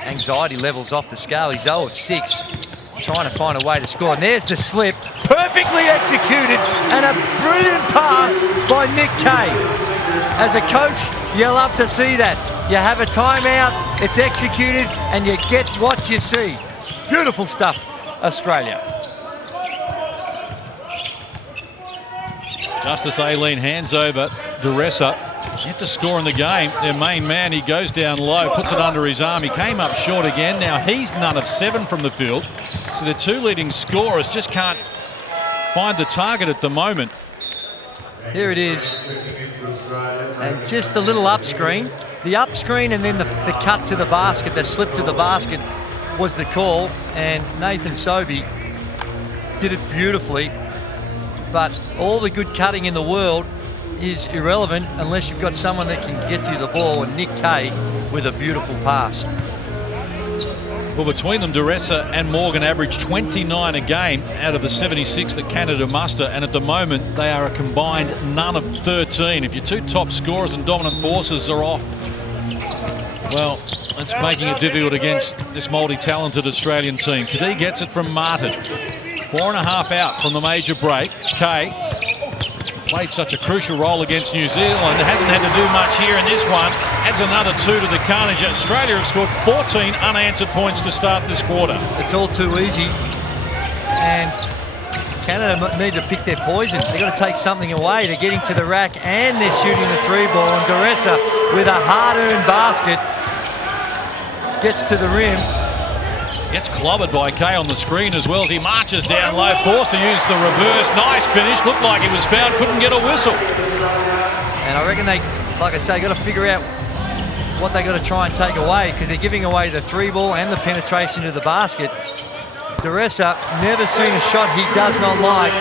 anxiety levels off the scale. He's 0 of 6, trying to find a way to score. And there's the slip, perfectly executed, and a brilliant pass by Nick Kay. As a coach, you love to see that. You have a timeout, it's executed, and you get what you see. Beautiful stuff, Australia. Justice Aileen hands over Duressa. Yet to score in the game. Their main man, he goes down low, puts it under his arm. He came up short again. Now he's none of 7 from the field. So the 2 leading scorers just can't find the target at the moment. Here it is. And just a little up screen. The up screen and then the cut to the basket, the slip to the basket was the call. And Nathan Sobey did it beautifully. But all the good cutting in the world is irrelevant unless you've got someone that can get you the ball, and Nick Kay with a beautiful pass. Well, between them, Duressa and Morgan average 29 a game out of the 76 that Canada muster, and at the moment they are a combined none of 13. If your 2 top scorers and dominant forces are off, well, it's making it difficult against this multi-talented Australian team. Kadee gets it from Martin. 4.5 out from the major break. Kay played such a crucial role against New Zealand. Hasn't had to do much here in this one. Adds another 2 to the carnage. Australia have scored 14 unanswered points to start this quarter. It's all too easy. And Canada need to pick their poison. They've got to take something away. They're getting to the rack and they're shooting the 3 ball. And Duressa with a hard-earned basket gets to the rim. Gets clobbered by Kay on the screen as well as he marches down low, forced to use the reverse. Nice finish, looked like he was fouled, couldn't get a whistle. And I reckon they, like I say, got to figure out what they got to try and take away, because they're giving away the 3 ball and the penetration to the basket. Duressa, never seen a shot he does not like,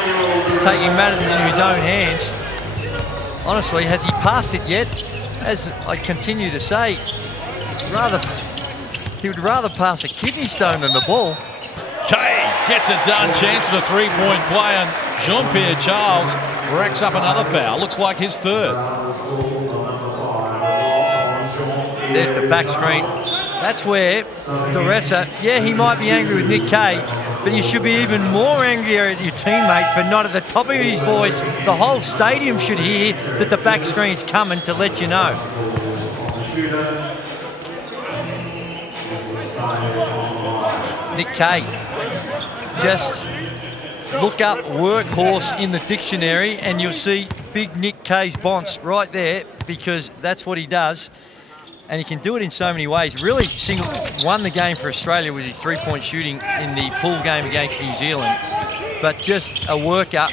taking matters into his own hands. Honestly, has he passed it yet? As I continue to say, he would rather pass a kidney stone than the ball. Kay gets it done, chance for the 3-point play, and Jean-Pierre Charles racks up another foul. Looks like his 3rd. There's the back screen. That's where Duressa, yeah, he might be angry with Nick Kay, but you should be even more angrier at your teammate for not at the top of his voice. The whole stadium should hear that the back screen's coming to let you know. Nick Kay, just look up workhorse in the dictionary and you'll see big Nick Kay's bonce right there, because that's what he does. And he can do it in so many ways. Really won the game for Australia with his 3-point shooting in the pool game against New Zealand. But just a worker.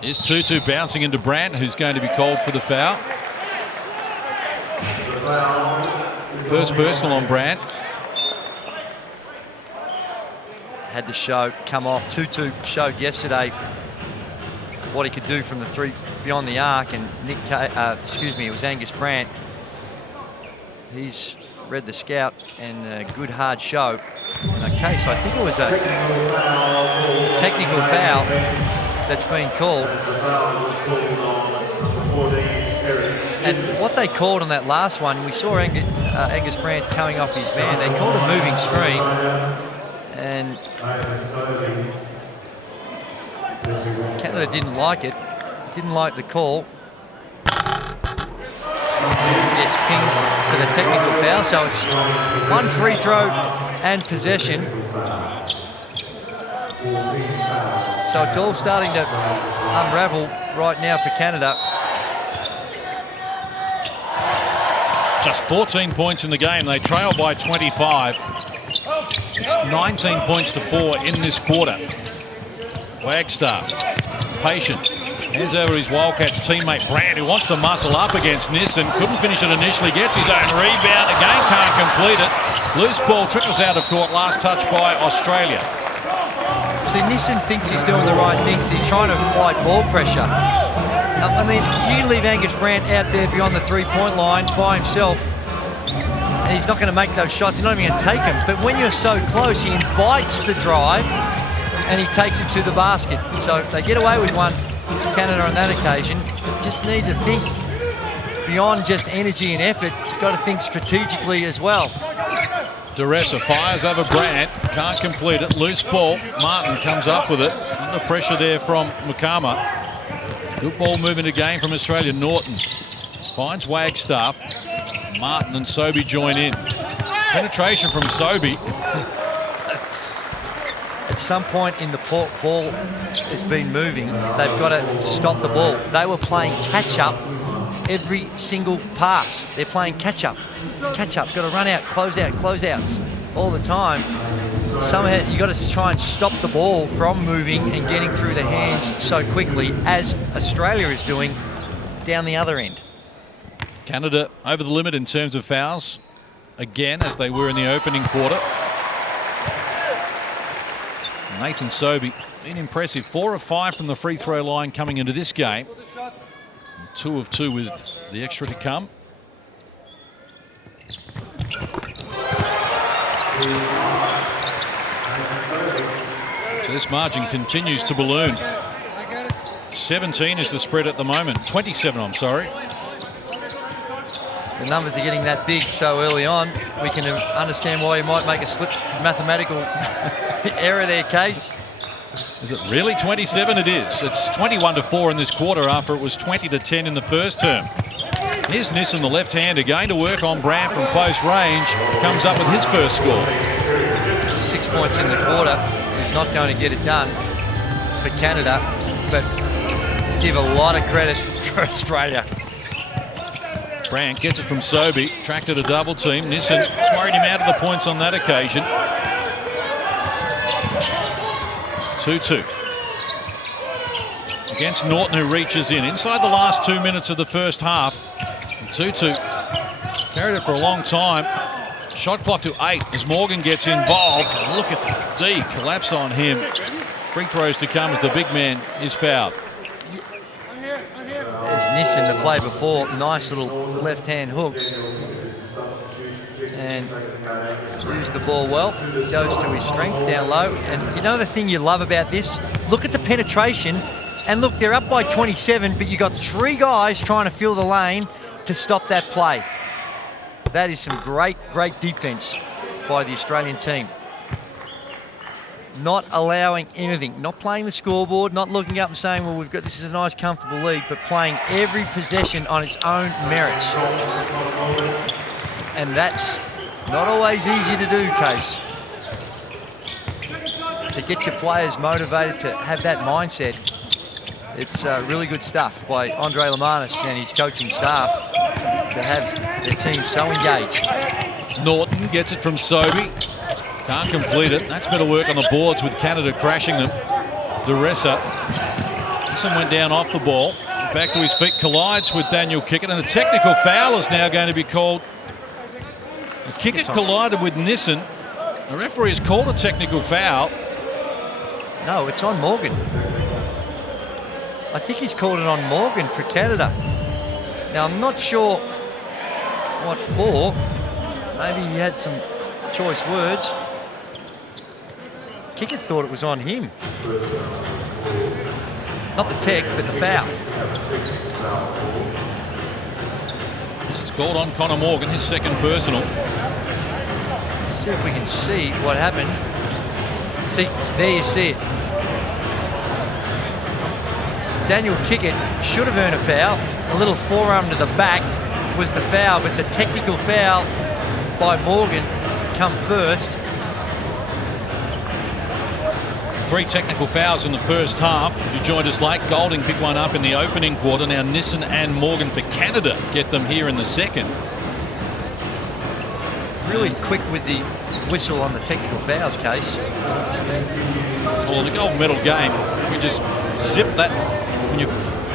Here's Tutu bouncing into Brandt, who's going to be called for the foul. First personal on Brandt. Had to come off. Tutu showed yesterday what he could do from the 3 beyond the arc, and it was Angus Brandt. He's read the scout, and a good hard show. Okay, so I think it was a technical foul that's been called. And what they called on that last one, we saw Angus Brandt coming off his man. They called a moving screen, and Canada didn't like it, didn't like the call. Gets pinged for the technical foul, so it's 1 free throw and possession. So it's all starting to unravel right now for Canada. Just 14 points in the game. They trail by 25. It's 19 points to 4 in this quarter. Wagstaff, patient, hands over his Wildcats teammate Brandt, who wants to muscle up against Nissen. Couldn't finish it initially, gets his own rebound, again can't complete it. Loose ball trickles out of court, last touch by Australia. See, Nissen thinks he's doing the right things. He's trying to apply ball pressure. I mean, you leave Angus Brandt out there beyond the three-point line by himself, and he's not going to make those shots. He's not even going to take them. But when you're so close, he invites the drive, and he takes it to the basket. So they get away with one, Canada, on that occasion. Just need to think beyond just energy and effort. He's got to think strategically as well. DeRessa fires over Brandt, can't complete it. Loose ball. Martin comes up with it. Under pressure there from Mukama. Good ball movement again from Australia. Norton finds Wagstaff. Martin and Sobey join in. Penetration from Sobey. At some point in the ball has been moving, they've got to stop the ball. They were playing catch-up every single pass. They're playing catch-up. Catch-up, got to run out, close-outs all the time. Somehow you got to try and stop the ball from moving and getting through the hands so quickly, as Australia is doing down the other end. Canada over the limit in terms of fouls, again, as they were in the opening quarter. Nathan Sobey, been impressive. 4 of 5 from the free throw line coming into this game. 2 of 2 with the extra to come. So this margin continues to balloon. 17 is the spread at the moment. 27, I'm sorry. The numbers are getting that big so early on. We can understand why you might make a slip mathematical error there, Case. Is it really 27? It is. It's 21-4 in this quarter after it was 20-10 in the first term. Here's Nissen, the left-hander, going to work on Brandt from close range. Comes up with his first score. 6 points in the quarter is not going to get it done for Canada, but give a lot of credit for Australia. Brandt gets it from Sobey, tracked at a double team. Nissen worried him out of the points on that occasion. 2-2. Against Norton, who reaches in. Inside the last 2 minutes of the first half. 2-2. Carried it for a long time. Shot clock to 8 as Morgan gets involved. Look at D collapse on him. Free throws to come as the big man is fouled. There's Nissen, the play before. Nice little left-hand hook. And used the ball well. Goes to his strength down low. And you know the thing you love about this? Look at the penetration. And look, they're up by 27, but you got 3 guys trying to fill the lane to stop that play. That is some great defense by the Australian team. Not allowing anything, not playing the scoreboard, not looking up and saying, well, we've got, this is a nice, comfortable lead, but playing every possession on its own merits. And that's not always easy to do, Case. To get your players motivated to have that mindset, it's really good stuff by Andre Lamanis and his coaching staff to have their team so engaged. Norton gets it from Sobey. Can't complete it. That's better work on the boards with Canada crashing them. DeRessa. Nissen went down off the ball. Back to his feet. Collides with Daniel Kickett. And a technical foul is now going to be called. Kickett collided with Nissen. The referee has called a technical foul. No, it's on Morgan. I think he's called it on Morgan for Canada. Now, I'm not sure what for. Maybe he had some choice words. Kickett thought it was on him. Not the tech, but the foul. This is called on Connor Morgan, his second personal. Let's see if we can see what happened. See, there you see it. Daniel Kickett should have earned a foul. A little forearm to the back was the foul, but the technical foul by Morgan come first. 3 technical fouls in the first half. If you joined us late, Golding picked one up in the opening quarter. Now Nissen and Morgan for Canada get them here in the second. Really quick with the whistle on the technical fouls, Case. Well, in the gold medal game, we just zip that when you're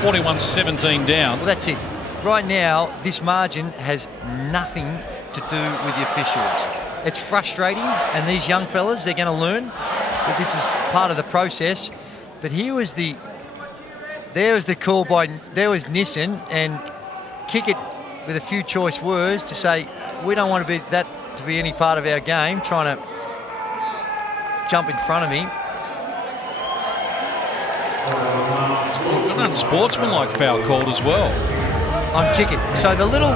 41-17 down. Well, that's it. Right now, this margin has nothing to do with the officials. It's frustrating, and these young fellas, they're going to learn. that this is part of the process. But there was the call there was Nissen, and kick it with a few choice words to say, we don't want to be any part of our game, trying to jump in front of me. An unsportsmanlike foul called as well. On Kickett. So the little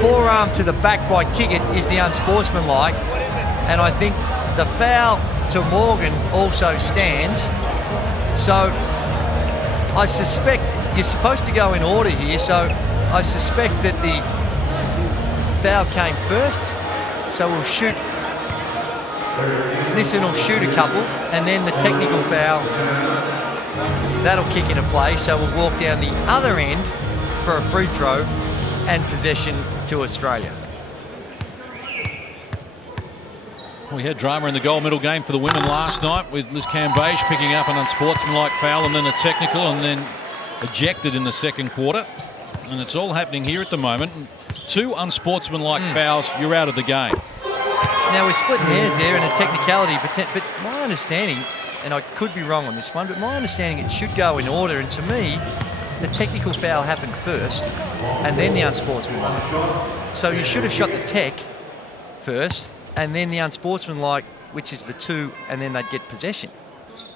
forearm to the back by Kickett is the unsportsmanlike, and I think the foul to Morgan also stands. So I suspect you're supposed to go in order here, so I suspect that the foul came first, so we'll shoot. Nissen will shoot a couple, and then the technical foul, that'll kick into play, so we'll walk down the other end for a free throw and possession to Australia. We had drama in the gold medal game for the women last night with Liz Cambage picking up an unsportsmanlike foul and then a technical and then ejected in the second quarter. And it's all happening here at the moment. 2 unsportsmanlike fouls, you're out of the game. Now we're splitting hairs there in a technicality, but my understanding, and I could be wrong on this one, but my understanding it should go in order, and to me, the technical foul happened first and then the unsportsmanlike. So you should have shot the tech first and then the unsportsmanlike, which is the 2, and then they'd get possession.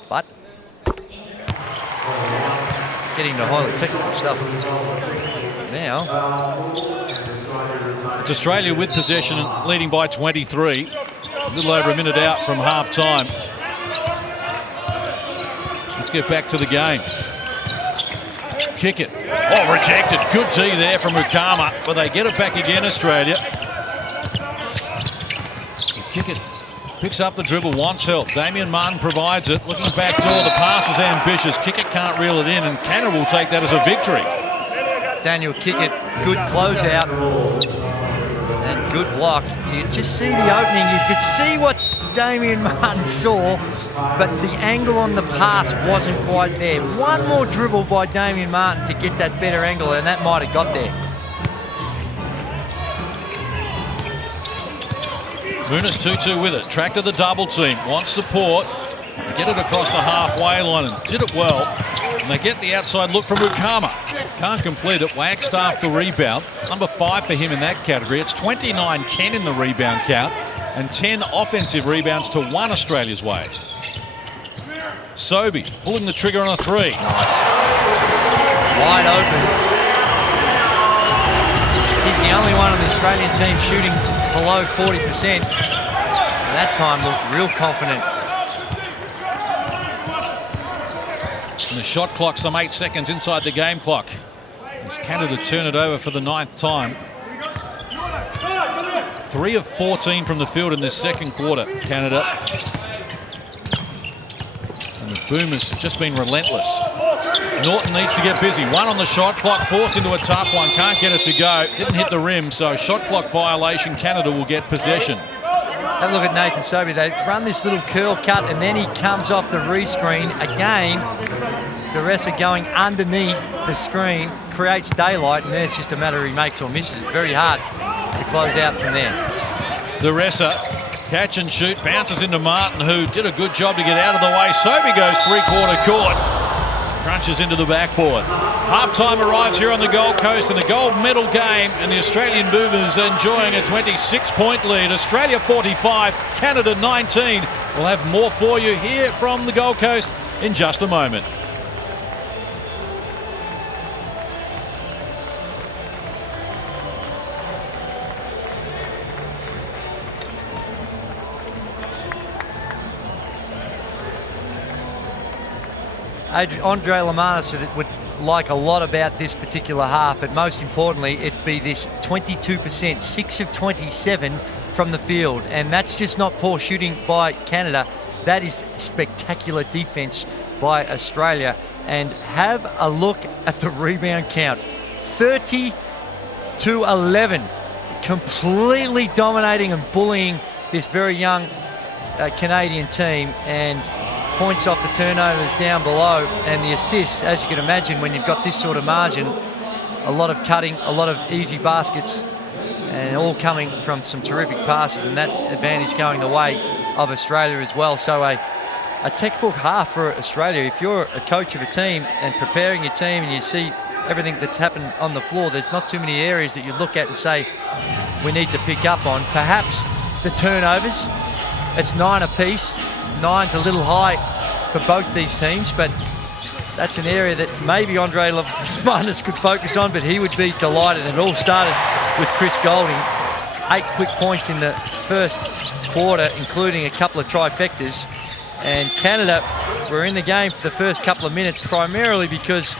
But getting into highly technical stuff now. It's Australia with possession and leading by 23. A little over a minute out from half time. Let's get back to the game. Kick it. Oh, rejected. Good D there from Ukama, but they get it back again, Australia. Kick it. Picks up the dribble, wants help. Damien Martin provides it. Looking back door, the pass was ambitious. Kickett can't reel it in, and Canada will take that as a victory. Daniel Kickett, good closeout and good block. You just see the opening. You could see what Damien Martin saw, but the angle on the pass wasn't quite there. One more dribble by Damien Martin to get that better angle, and that might have got there. Muniz 2-2 with it. Track to the double team. Wants support. They get it across the halfway line and did it well. And they get the outside look from Ukama. Can't complete it. Wagstaff the rebound. Number 5 for him in that category. It's 29-10 in the rebound count and 10 offensive rebounds to 1 Australia's way. Sobey pulling the trigger on a 3. Nice. Wide open. He's the only one on the Australian team shooting below 40%. That time looked real confident. And the shot clock some 8 seconds inside the game clock. As Canada turn it over for the 9th time. 3 of 14 from the field in this second quarter, Canada. And the Boomers have just been relentless. Norton needs to get busy. 1 on the shot clock, forced into a tough one. Can't get it to go. Didn't hit the rim, so shot clock violation. Canada will get possession. Have a look at Nathan Sobey. They run this little curl cut and then he comes off the rescreen. Again, Duressa going underneath the screen creates daylight, and then it's just a matter of he makes or misses it. Very hard to close out from there. Duressa, Catch and shoot, bounces into Martin, who did a good job to get out of the way. Sobey goes 3-quarter court. Crunches into the backboard. Half-time arrives here on the Gold Coast in the gold medal game, and the Australian Boomers enjoying a 26-point lead. Australia 45, Canada 19. We'll have more for you here from the Gold Coast in just a moment. Andre Lamanis would like a lot about this particular half, but most importantly, it'd be this 22%, 6 of 27 from the field. And that's just not poor shooting by Canada. That is spectacular defense by Australia. And have a look at the rebound count. 30-11. Completely dominating and bullying this very young Canadian team. And points off the turnovers down below, and the assists, as you can imagine, when you've got this sort of margin, a lot of cutting, a lot of easy baskets, and all coming from some terrific passes, and that advantage going the way of Australia as well. So a a textbook half for Australia. If you're a coach of a team and preparing your team and you see everything that's happened on the floor, there's not too many areas that you look at and say, we need to pick up on. Perhaps the turnovers. It's 9 apiece. 9's a little high for both these teams, but that's an area that maybe Andre Lavanis could focus on, but he would be delighted. It all started with Chris Golding. 8 quick points in the first quarter, including a couple of trifectas. And Canada were in the game for the first couple of minutes, primarily because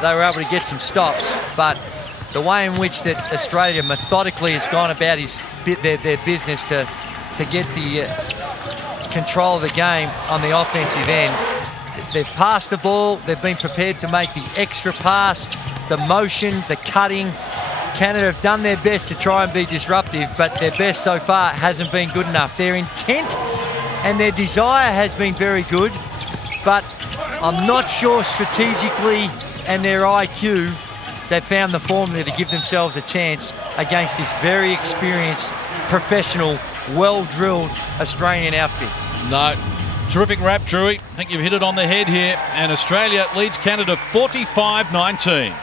they were able to get some stops. But the way in which that Australia methodically has gone about their business to get the control of the game on the offensive end, they've passed the ball, they've been prepared to make the extra pass, the motion, the cutting. Canada have done their best to try and be disruptive, but their best so far hasn't been good enough. Their intent and their desire has been very good, but I'm not sure strategically and their IQ, they've found the formula to give themselves a chance against this very experienced, professional, well-drilled Australian outfit. No. Terrific wrap, Drewy. I think you've hit it on the head here. And Australia leads Canada 45-19.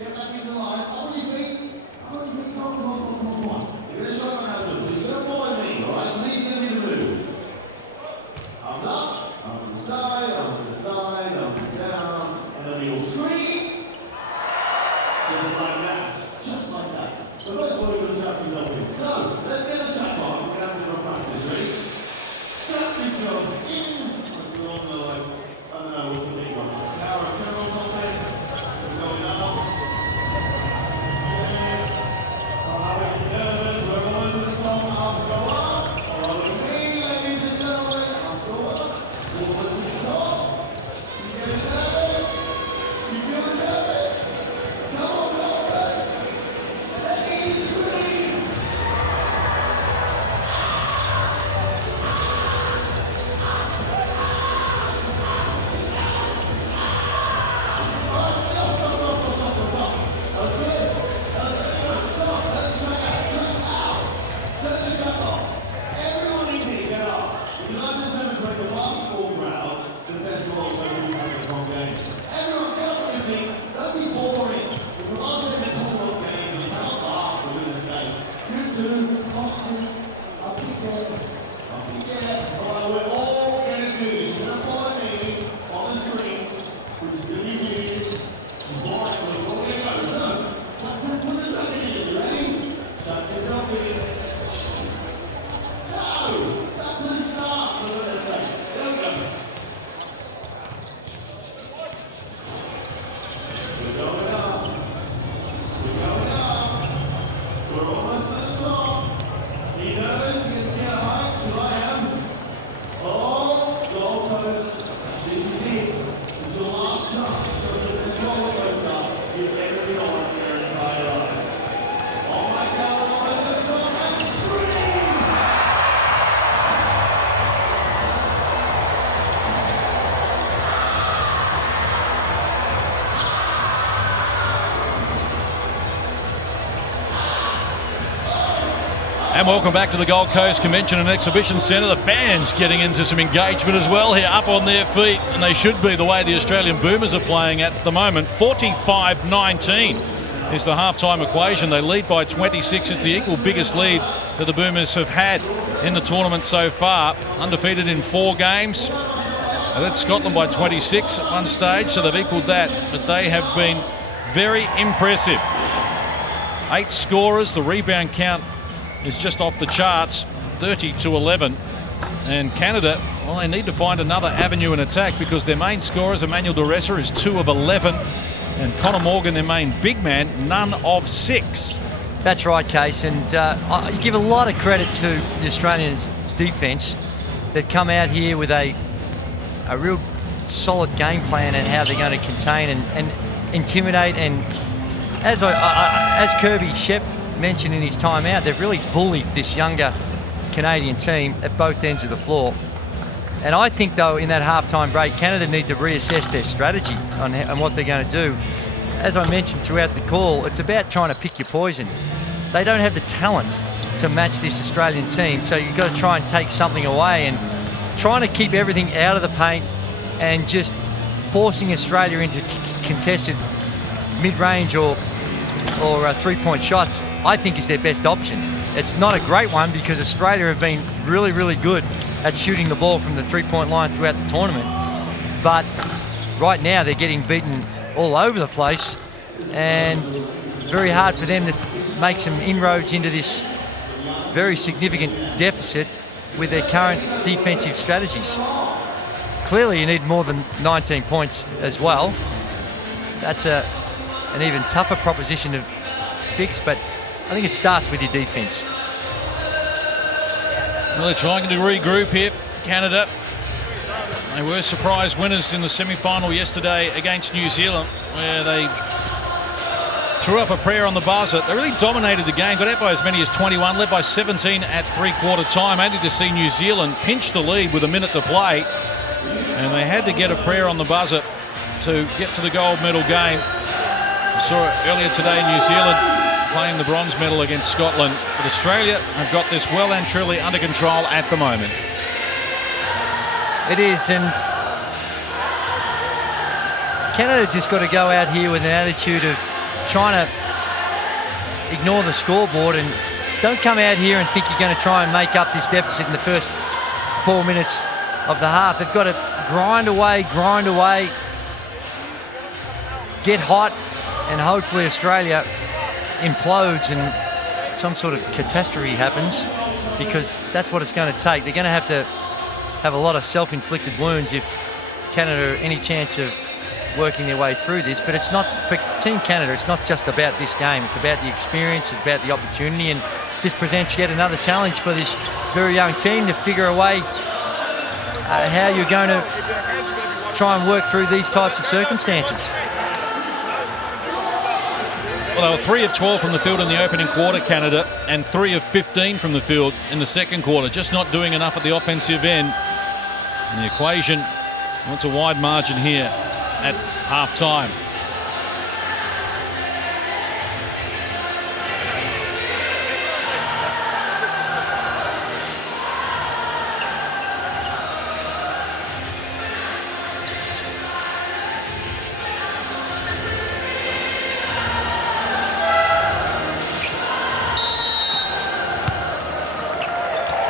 Get back into line. Up on your feet. Up on your feet. Come on. You're going to show them how to do it. So you're going to follow me, all right? So these are going to be the moves. Arms up, arms to the side, arms to the side, arms down, and then we all scream. Just like that. Just like that. So that's what we're going to strap yourself in. So, let's get the trap on. We're going to have a bit of a practice. Ready? Strap yourself in. I don't know what's the big one. Power of turn or something. We're going up. Yes. I'm making nervous. We're going to the top. Arms go up. Follow me, ladies and gentlemen. Arms go up. We'll to the top. You getting nervous? You feeling nervous? Come on, nervous. Let me scream. Everyone in here, get up. Because I'm determined to make the last 4 rounds the best roller coaster we have in the whole game. Everyone, get up on your feet. Don't be boring. It's the last day of the Commonwealth game. It's how far we're going to say. Good 2, postures, up you get. Up you get. All right, we're all going to do this. You're going to follow me on the screens, which is going to be weird. Boring, but we're going to go. So, put the stuff in here. You ready? Stuff yourself in. No! Back to the start, for goodness sake. There we go. We're going up. We're going up. We're almost at the top. He knows, you can see our heights, who I am. Oh, Gold Coast, this is it. It's your last chance to put this roller coaster you've ever been on in your entire life. Oh my God, almost at the top, and scream! And welcome back to the Gold Coast Convention and Exhibition Centre. The fans getting into some engagement as well here, up on their feet, and they should be the way the Australian Boomers are playing at the moment. 45-19 is the halftime equation. They lead by 26. It's the equal biggest lead that the Boomers have had in the tournament so far. Undefeated in 4 games. They led Scotland by 26 at one stage, so they've equalled that, but they have been very impressive. 8 scorers. The rebound count is just off the charts, 30-11. And Canada, well, they need to find another avenue in attack because their main scorers, Emmanuel Duressa, is 2 of 11. And Connor Morgan, their main big man, none of 6. That's right, Case, and I give a lot of credit to the Australians' defence. They've come out here with a real solid game plan and how they're going to contain and intimidate. And as Kirby Shep mentioned in his timeout, they've really bullied this younger Canadian team at both ends of the floor. And I think, though, in that halftime break, Canada need to reassess their strategy on what they're going to do. As I mentioned throughout the call, it's about trying to pick your poison. They don't have the talent to match this Australian team, so you've got to try and take something away, and trying to keep everything out of the paint and just forcing Australia into contested mid-range or three-point shots, I think is their best option. It's not a great one because Australia have been really, really good at shooting the ball from the three-point line throughout the tournament. But right now they're getting beaten all over the place, and very hard for them to make some inroads into this very significant deficit with their current defensive strategies. Clearly you need more than 19 points as well. That's an even tougher proposition to fix, but I think it starts with your defense. Well, they're trying to regroup here, Canada. They were surprise winners in the semi-final yesterday against New Zealand, where they threw up a prayer on the buzzer. They really dominated the game, got out by as many as 21, led by 17 at three-quarter time, only to see New Zealand pinch the lead with a minute to play. And they had to get a prayer on the buzzer to get to the gold medal game. We saw it earlier today, New Zealand playing the bronze medal against Scotland. But Australia have got this well and truly under control at the moment. It is, and Canada just got to go out here with an attitude of trying to ignore the scoreboard and don't come out here and think you're going to try and make up this deficit in the first 4 minutes of the half. They've got to grind away, get hot, and hopefully Australia implodes and some sort of catastrophe happens, because that's what it's going to take. They're going to have a lot of self-inflicted wounds if Canada any chance of working their way through this. But it's not, for Team Canada, it's not just about this game. It's about the experience, it's about the opportunity, and this presents yet another challenge for this very young team to figure a way how you're going to try and work through these types of circumstances. Well, they were 3 of 12 from the field in the opening quarter, Canada, and 3 of 15 from the field in the second quarter. Just not doing enough at the offensive end. And the equation wants a wide margin here at half-time.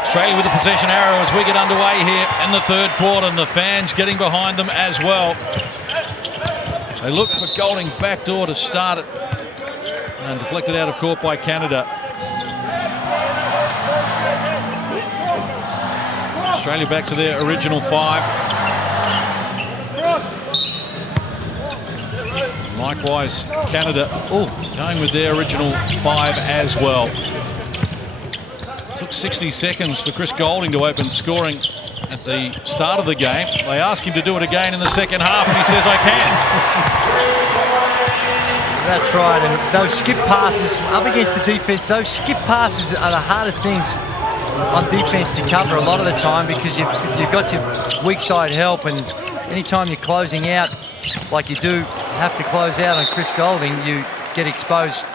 Australia with the possession arrow as we get underway here in the third quarter, and the fans getting behind them as well. They look for Golding backdoor to start it, and deflected out of court by Canada. Australia back to their original 5. Likewise, Canada going with their original 5 as well. Took 60 seconds for Chris Golding to open scoring at the start of the game. They ask him to do it again in the second half, and he says, I can. That's right, and those skip passes up against the defence, those skip passes are the hardest things on defence to cover a lot of the time, because you've got your weak side help, and anytime you're closing out like you do have to close out on Chris Golding, you get exposed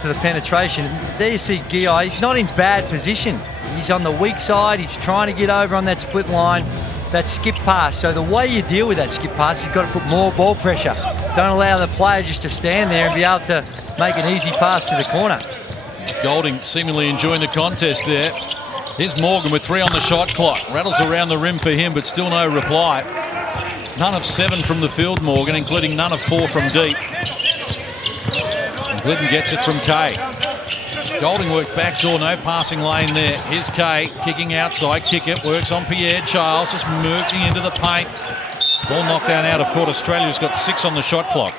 to the penetration. There you see Guy, he's not in bad position. He's on the weak side, he's trying to get over on that split line, that skip pass. So the way you deal with that skip pass, you've got to put more ball pressure. Don't allow the player just to stand there and be able to make an easy pass to the corner. Golding seemingly enjoying the contest there. Here's Morgan with 3 on the shot clock. Rattles around the rim for him, but still no reply. None of 7 from the field, Morgan, including none of 4 from deep. Glidden gets it from Kay. Golding worked backdoor, no passing lane there. Here's Kay, kicking outside, kick it, works on Pierre Charles, just merging into the paint. Ball knocked down out of court. Australia's got 6 on the shot clock.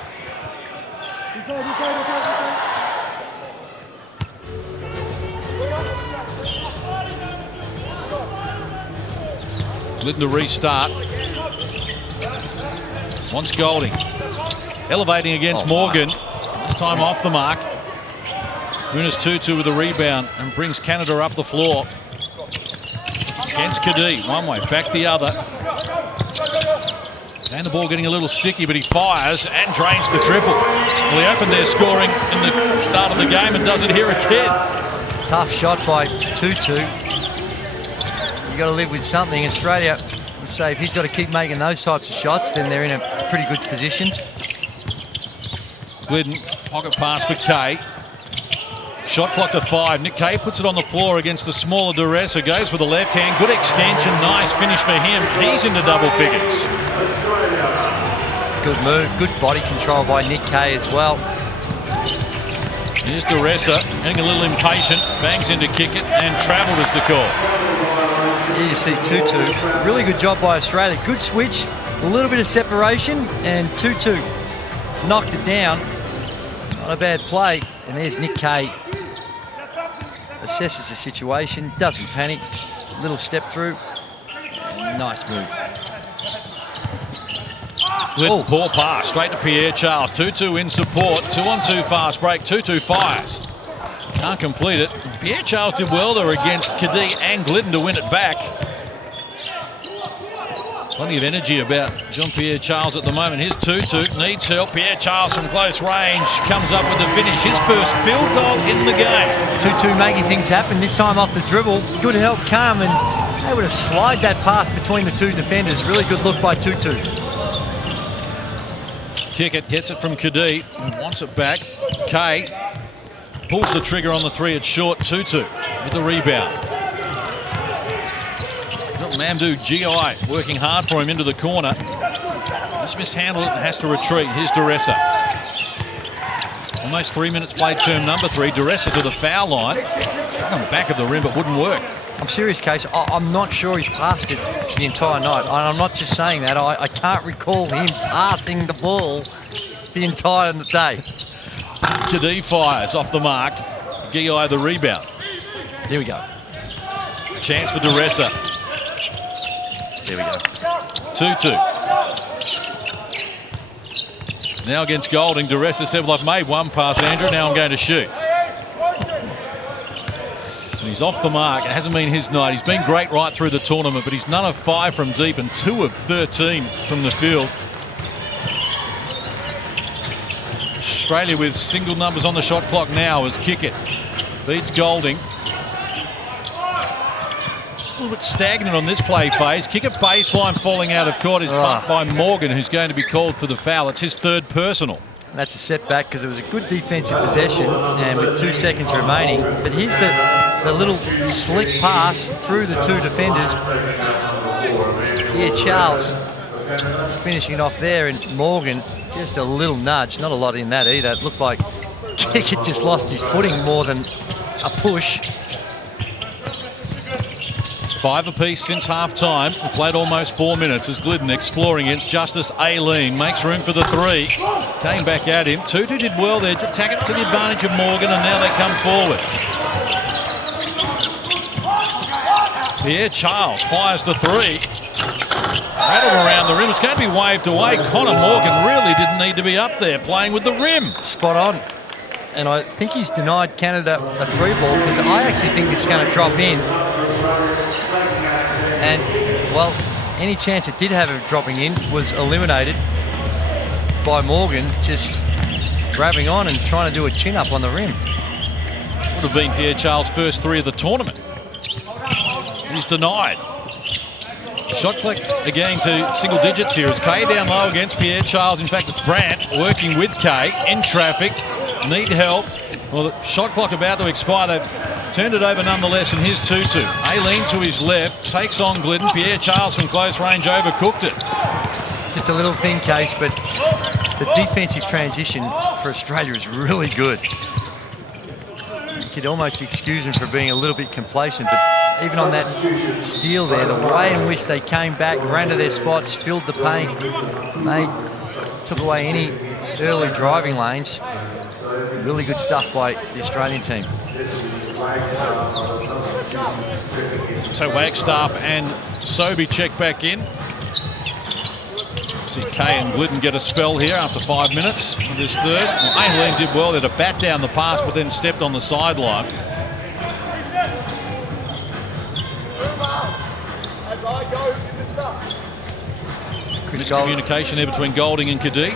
Glidden to restart. Wants Golding. Elevating against Morgan. This time off the mark. Munis Tutu with a rebound and brings Canada up the floor. Against Kadee, one way, back the other. And the ball getting a little sticky, but he fires and drains the triple. Well, he opened their scoring in the start of the game and does it here again. Tough shot by Tutu. You've got to live with something. Australia would say if he's got to keep making those types of shots, then they're in a pretty good position. Glidden, pocket pass for Kay. Shot clock to 5. Nick Kay puts it on the floor against the smaller Duressa. Goes for the left hand. Good extension. Nice finish for him. He's into double figures. Good move. Good body control by Nick Kay as well. Here's Duressa getting a little impatient. Bangs in to kick it, and travelled is the call. Here you see Tutu. Really good job by Australia. Good switch. A little bit of separation, and Tutu knocked it down. Not a bad play. And there's Nick Kay. Assesses the situation, doesn't panic. Little step through. And nice move. Good poor pass straight to Pierre Charles. Tutu in support. 2-on-2 fast break. Tutu fires. Can't complete it. Pierre Charles did well there against Kadee and Glidden to win it back. Plenty of energy about Jean-Pierre Charles at the moment. Here's Tutu, needs help. Pierre Charles from close range comes up with the finish. His first field goal in the game. Tutu making things happen, this time off the dribble. Good help come, and able to slide that pass between the two defenders. Really good look by Tutu. kick it, gets it from Kadee, and wants it back. Kay pulls the trigger on the three. It's short. 2-2 with the rebound. Mamdou GI working hard for him into the corner. Just mishandled it and has to retreat. Here's Duressa. Almost 3 minutes played, term number 3. Duressa to the foul line. Stuck on the back of the rim, but wouldn't work. I'm serious, Case. I'm not sure he's passed it the entire night. I'm not just saying that. I can't recall him passing the ball the entire day. Kadee fires off the mark. GI the rebound. Here we go. Chance for Duressa. Here we go. 2-2. Now against Golding, Duressa said, well, I've made one pass, Andrew, now I'm going to shoot. And he's off the mark. It hasn't been his night. He's been great right through the tournament, but he's none of 5 from deep and 2 of 13 from the field. Australia with single numbers on the shot clock now as Kickett beats Golding. A little bit stagnant on this play phase. Kickett baseline falling out of court is bumped by Morgan, who's going to be called for the foul. It's his 3rd personal. And that's a setback because it was a good defensive possession, and with 2 seconds remaining. But here's the little slick pass through the 2 defenders. Here, Charles finishing off there, and Morgan just a little nudge. Not a lot in that either. It looked like Kickett just lost his footing more than a push. 5 apiece since half-time. We played almost 4 minutes as Glidden exploring against Justice Aileen. Makes room for the 3. Came back at him. 2-2 did well there. Attack it to the advantage of Morgan, and now they come forward. Here, Charles fires the 3. Rattled around the rim. It's going to be waved away. Connor Morgan really didn't need to be up there playing with the rim. Spot on. And I think he's denied Canada a 3 ball because I actually think it's going to drop in. And, well, any chance it did have of dropping in was eliminated by Morgan just grabbing on and trying to do a chin-up on the rim. Would have been Pierre Charles' first 3 of the tournament. He's denied. Shot clock again to single digits here as Kay down low against Pierre Charles. In fact, it's Brandt working with Kay in traffic. Need help. Well, the shot clock about to expire. They've turned it over nonetheless, and here's 2-2. Aileen to his left, takes on Glidden. Pierre Charles from close range overcooked it. Just a little thin, Case, but the defensive transition for Australia is really good. You could almost excuse them for being a little bit complacent, but even on that steal there, the way in which they came back, ran to their spots, filled the paint, took away any early driving lanes. Really good stuff by the Australian team. So Wagstaff and Sobey check back in. See Kay and Glidden get a spell here after 5 minutes of this 3rd. Well, Aileen did well there to bat down the pass, but then stepped on the sideline. Miscommunication there between Golding and Kadee.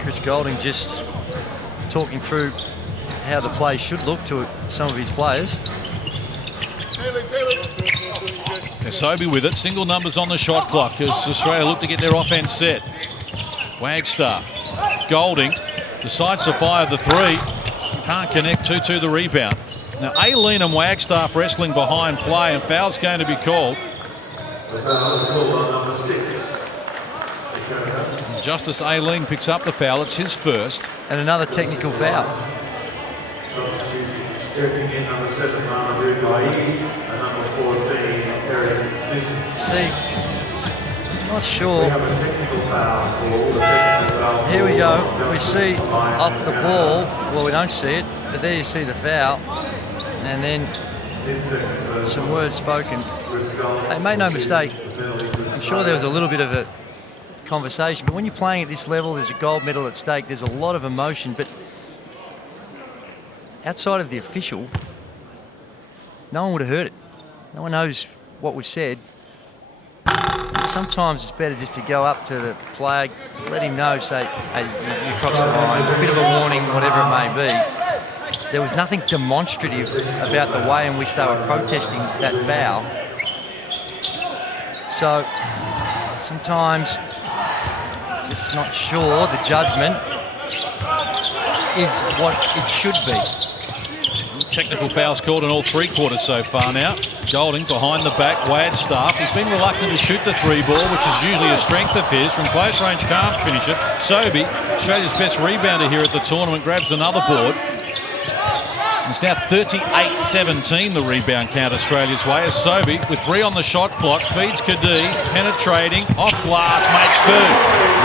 Chris Golding just talking through how the play should look to some of his players. Sobey with it, single numbers on the shot clock as Australia look to get their offense set. Wagstaff, Golding decides to fire the 3. Can't connect. 2-2 the rebound. Now Aileen and Wagstaff wrestling behind play, and foul's going to be called. Justice Aileen picks up the foul. It's his first. And another technical foul. See, not sure. Here we go. We see off the ball. Well, we don't see it, but there you see the foul. And then some words spoken. Hey, make no mistake, I'm sure there was a little bit of a conversation, but when you're playing at this level, there's a gold medal at stake, there's a lot of emotion, but outside of the official, no one would have heard it. No one knows what was said. Sometimes it's better just to go up to the player, let him know, say, hey, you crossed the line, a bit of a warning, whatever it may be. There was nothing demonstrative about the way in which they were protesting that foul. So sometimes Just not sure the judgment is what it should be. Technical fouls called in all 3 quarters so far now. Golding behind the back, Wagstaff. He's been reluctant to shoot the 3 ball, which is usually a strength of his. From close range, can't finish it. Sobey, Australia's best rebounder here at the tournament, grabs another board. It's now 38-17, the rebound count Australia's way, as Sobey, with 3 on the shot clock, feeds Kadee, penetrating, off glass, makes 2.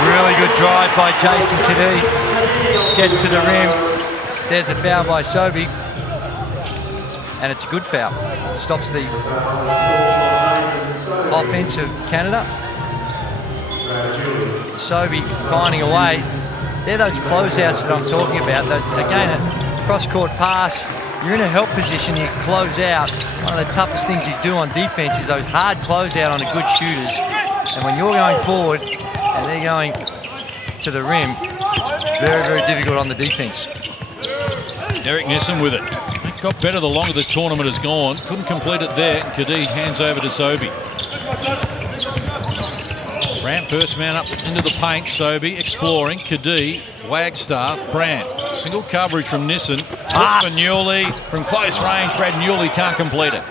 Really good drive by Jason Kadee. Gets to the rim. There's a foul by Sobey. And it's a good foul. It stops the offense of Canada. Sobey finding a way. They're those closeouts that I'm talking about. Again, a cross-court pass, you're in a help position, you close out. One of the toughest things you do on defense is those hard closeout on a good shooters. And when you're going forward and they're going to the rim, it's very, very difficult on the defense. Derek Nissen with it. It got better the longer this tournament has gone. Couldn't complete it there. And Kadee hands over to Sobey. Brandt first man up into the paint. Sobey exploring. Kadee, Wagstaff, Brandt. Single coverage from Nissen. Look for Newley from close range. Brad Newley can't complete it.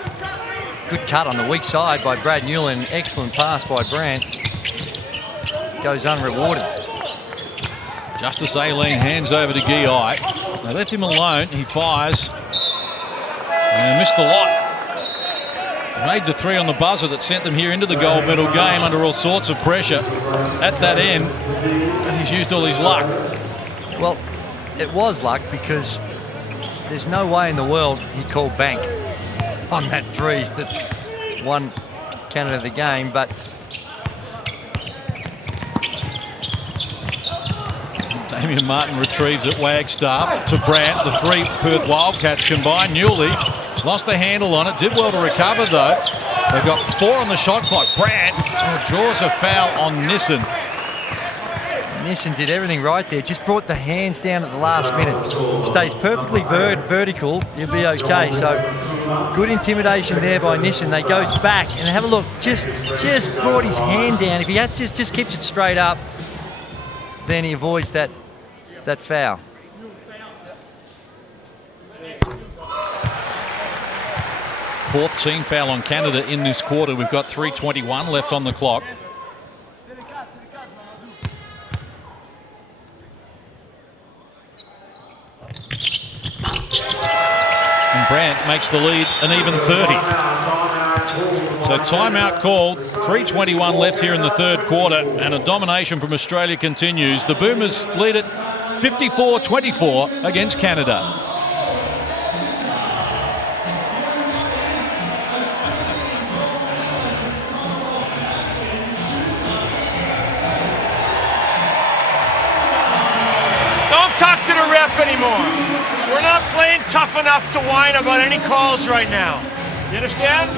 Good cut on the weak side by Brad Newley. An excellent pass by Brandt. Goes unrewarded. Justice Aileen hands over to Guy. They left him alone. He fires. And missed the lot. Made the 3 on the buzzer that sent them here into the gold medal game under all sorts of pressure at that end. And he's used all his luck. Well, it was luck because there's no way in the world he called bank on that 3 that won Canada the game, but Damian Martin retrieves it. Wagstaff to Brandt. The 3 Perth Wildcats combined. Newley lost the handle on it. Did well to recover, though. They've got 4 on the shot clock. Brandt draws a foul on Nissen. Nissen did everything right there. Just brought the hands down at the last minute. Stays perfectly vertical. You'll be okay. So good intimidation there by Nissen. They goes back and have a look. Just brought his hand down. If he has just keeps it straight up, then he avoids that foul. Fourth team foul on Canada in this quarter. We've got 3:21 left on the clock. And Brandt makes the lead an even 30. So timeout called. 3:21 left here in the third quarter, and a domination from Australia continues. The Boomers lead it 54-24 against Canada. Don't talk to the ref anymore. We're not playing tough enough to whine about any calls right now. You understand?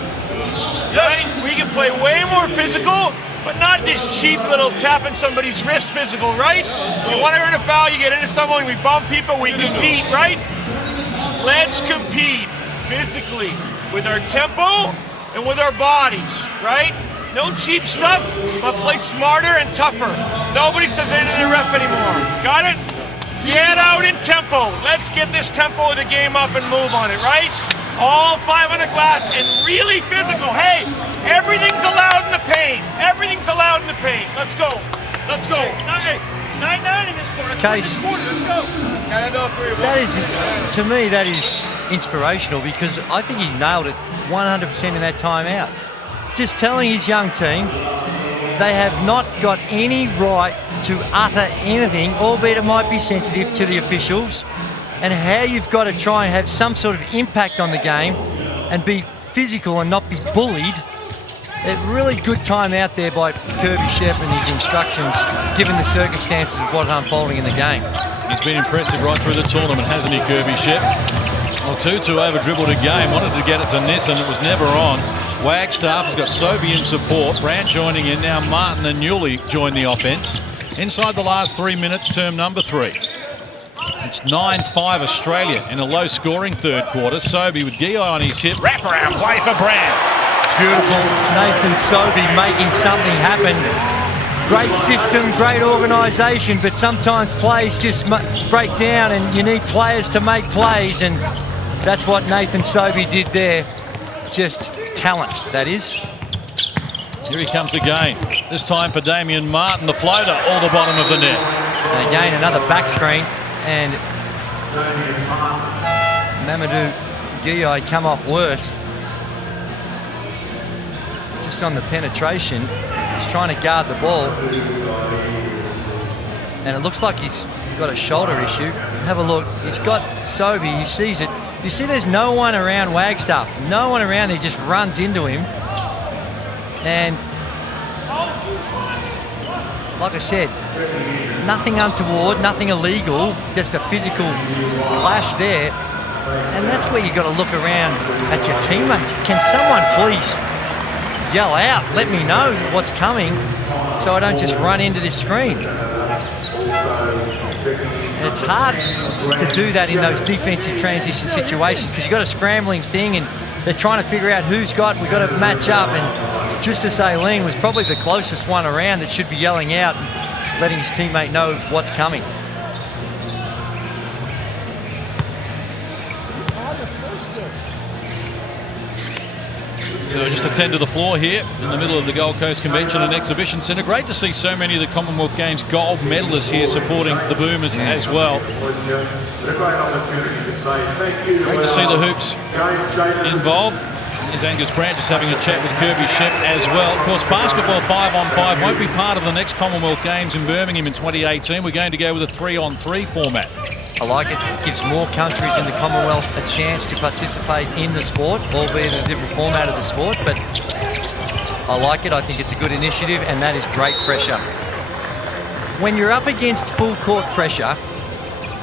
Right? We can play way more physical, but not this cheap little tapping somebody's wrist physical, right? You want to earn a foul, you get into someone, we bump people, we compete, right? Let's compete physically with our tempo and with our bodies, right? No cheap stuff, but play smarter and tougher. Nobody says anything to the ref anymore. Got it? Get out in tempo. Let's get this tempo of the game up and move on it, right? All 5 on the glass and really physical. Hey, everything's allowed in the paint. Everything's allowed in the paint. Let's go. Let's go. 9-9 in this quarter. Case. Let's go. That is, to me, that is inspirational because I think he's nailed it 100% in that timeout. Just telling his young team they have not got any right to utter anything, albeit it might be sensitive to the officials, and how you've got to try and have some sort of impact on the game and be physical and not be bullied. A really good time out there by Kirby Shep and his instructions, given the circumstances of what's unfolding in the game. He's been impressive right through the tournament, hasn't he, Kirby Shep? Well, Tutu over-dribbled a game, wanted to get it to Nissen, it was never on. Wagstaff has got Sobey in support, Brandt joining in, now Martin and Newley join the offense. Inside the last 3 minutes, term number 3. It's 9-5 Australia in a low-scoring third quarter. Sobey with Guy on his hip, wraparound play for Brandt. Beautiful. Nathan Sobey making something happen Great system, great organisation, but sometimes plays just break down and you need players to make plays, and that's what Nathan Sobey did there. Just talent, that is. Here he comes again. This time for Damien Martin, the floater, all the bottom of the net. And again, another back screen, and Mamadou Gueye come off worse. Just on the penetration, he's trying to guard the ball. And it looks like he's got a shoulder issue. Have a look. He's got Sobey, he sees it. You see there's no one around Wagstaff. No one around there, just runs into him. And like I said, nothing untoward, nothing illegal, just a physical clash there. And that's where you got to look around at your teammates. Can someone please yell out, let me know what's coming so I don't just run into this screen? And it's hard to do that in those defensive transition situations because you've got a scrambling thing and they're trying to figure out who's got, we've got to match up. And Justus Aileen was probably the closest one around that should be yelling out and letting his teammate know what's coming. So just attend to the floor here in the middle of the Gold Coast Convention and Exhibition Centre. Great to see so many of the Commonwealth Games gold medalists here supporting the Boomers as well. Great to see the Hoops involved. Here's Angus Brandt just having a chat with Kirby Shep as well. Of course, basketball 5-on-5 won't be part of the next Commonwealth Games in Birmingham in 2018. We're going to go with a 3-on-3 format. I like it. It gives more countries in the Commonwealth a chance to participate in the sport, albeit in a different format of the sport, but I like it. I think it's a good initiative, and that is great pressure. When you're up against full court pressure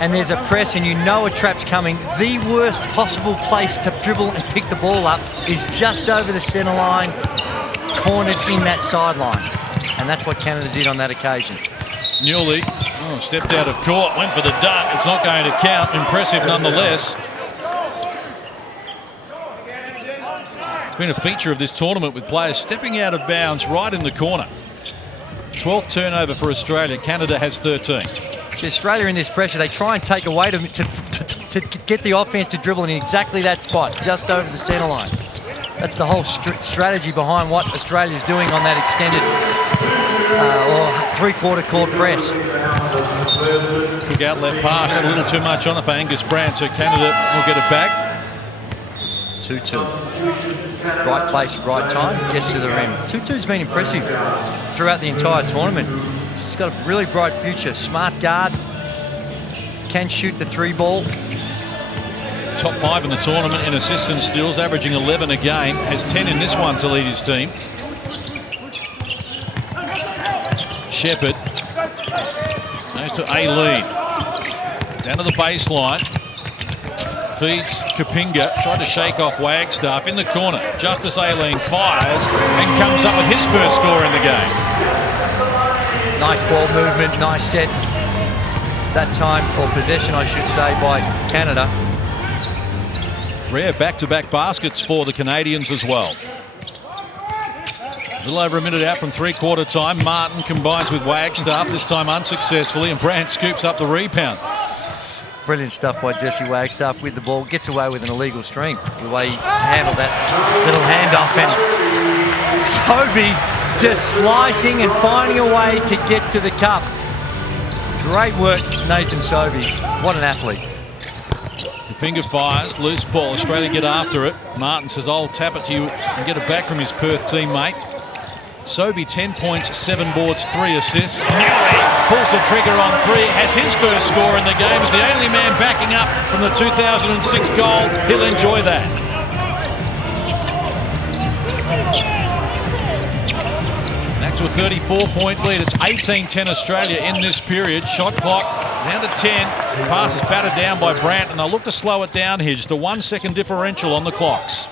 and there's a press and you know a trap's coming, the worst possible place to dribble and pick the ball up is just over the centre line, cornered in that sideline. And that's what Canada did on that occasion. Newley stepped out of court, went for the dunk. It's not going to count. Impressive nonetheless. It's been a feature of this tournament with players stepping out of bounds right in the corner. 12th turnover for Australia. Canada has 13. So Australia in this pressure, they try and take away to get the offense to dribble in exactly that spot, just over the centre line. That's the whole strategy behind what Australia's doing on that extended or three-quarter court press. Quick outlet pass, had a little too much on it for Angus Brandt, so Canada will get it back. 2-2. Right place, right time, gets to the rim. 2-2's been impressive throughout the entire tournament. He's got a really bright future. Smart guard, can shoot the three ball. Top 5 in the tournament in assists and steals, averaging 11 a game. Has 10 in this one to lead his team. Shepherd goes to Aileen. Down to the baseline. Feeds Kapinga. Tried to shake off Wagstaff in the corner. Justus Aileen fires and comes up with his first score in the game. Nice ball movement, nice set. That time, or possession I should say, by Canada. Rare back-to-back baskets for the Canadians as well. A little over a minute out from three-quarter time. Martin combines with Wagstaff, this time unsuccessfully, and Brandt scoops up the rebound. Brilliant stuff by Jesse Wagstaff with the ball. Gets away with an illegal string, the way he handled that little handoff. And Sobey just slicing and finding a way to get to the cup. Great work, Nathan Sobey. What an athlete. Kapinga fires, loose ball. Australia get after it. Martin says, I'll tap it to you and get it back from his Perth teammate. Sobey, 10 points, 7 boards, 3 assists. Newley pulls the trigger on 3, has his first score in the game. As the only man backing up from the 2006 goal. He'll enjoy that. Back to a 34-point lead. It's 18-10 Australia in this period. Shot clock down to 10. Pass is battered down by Brandt, and they'll look to slow it down here. Just a 1 second differential on the clocks.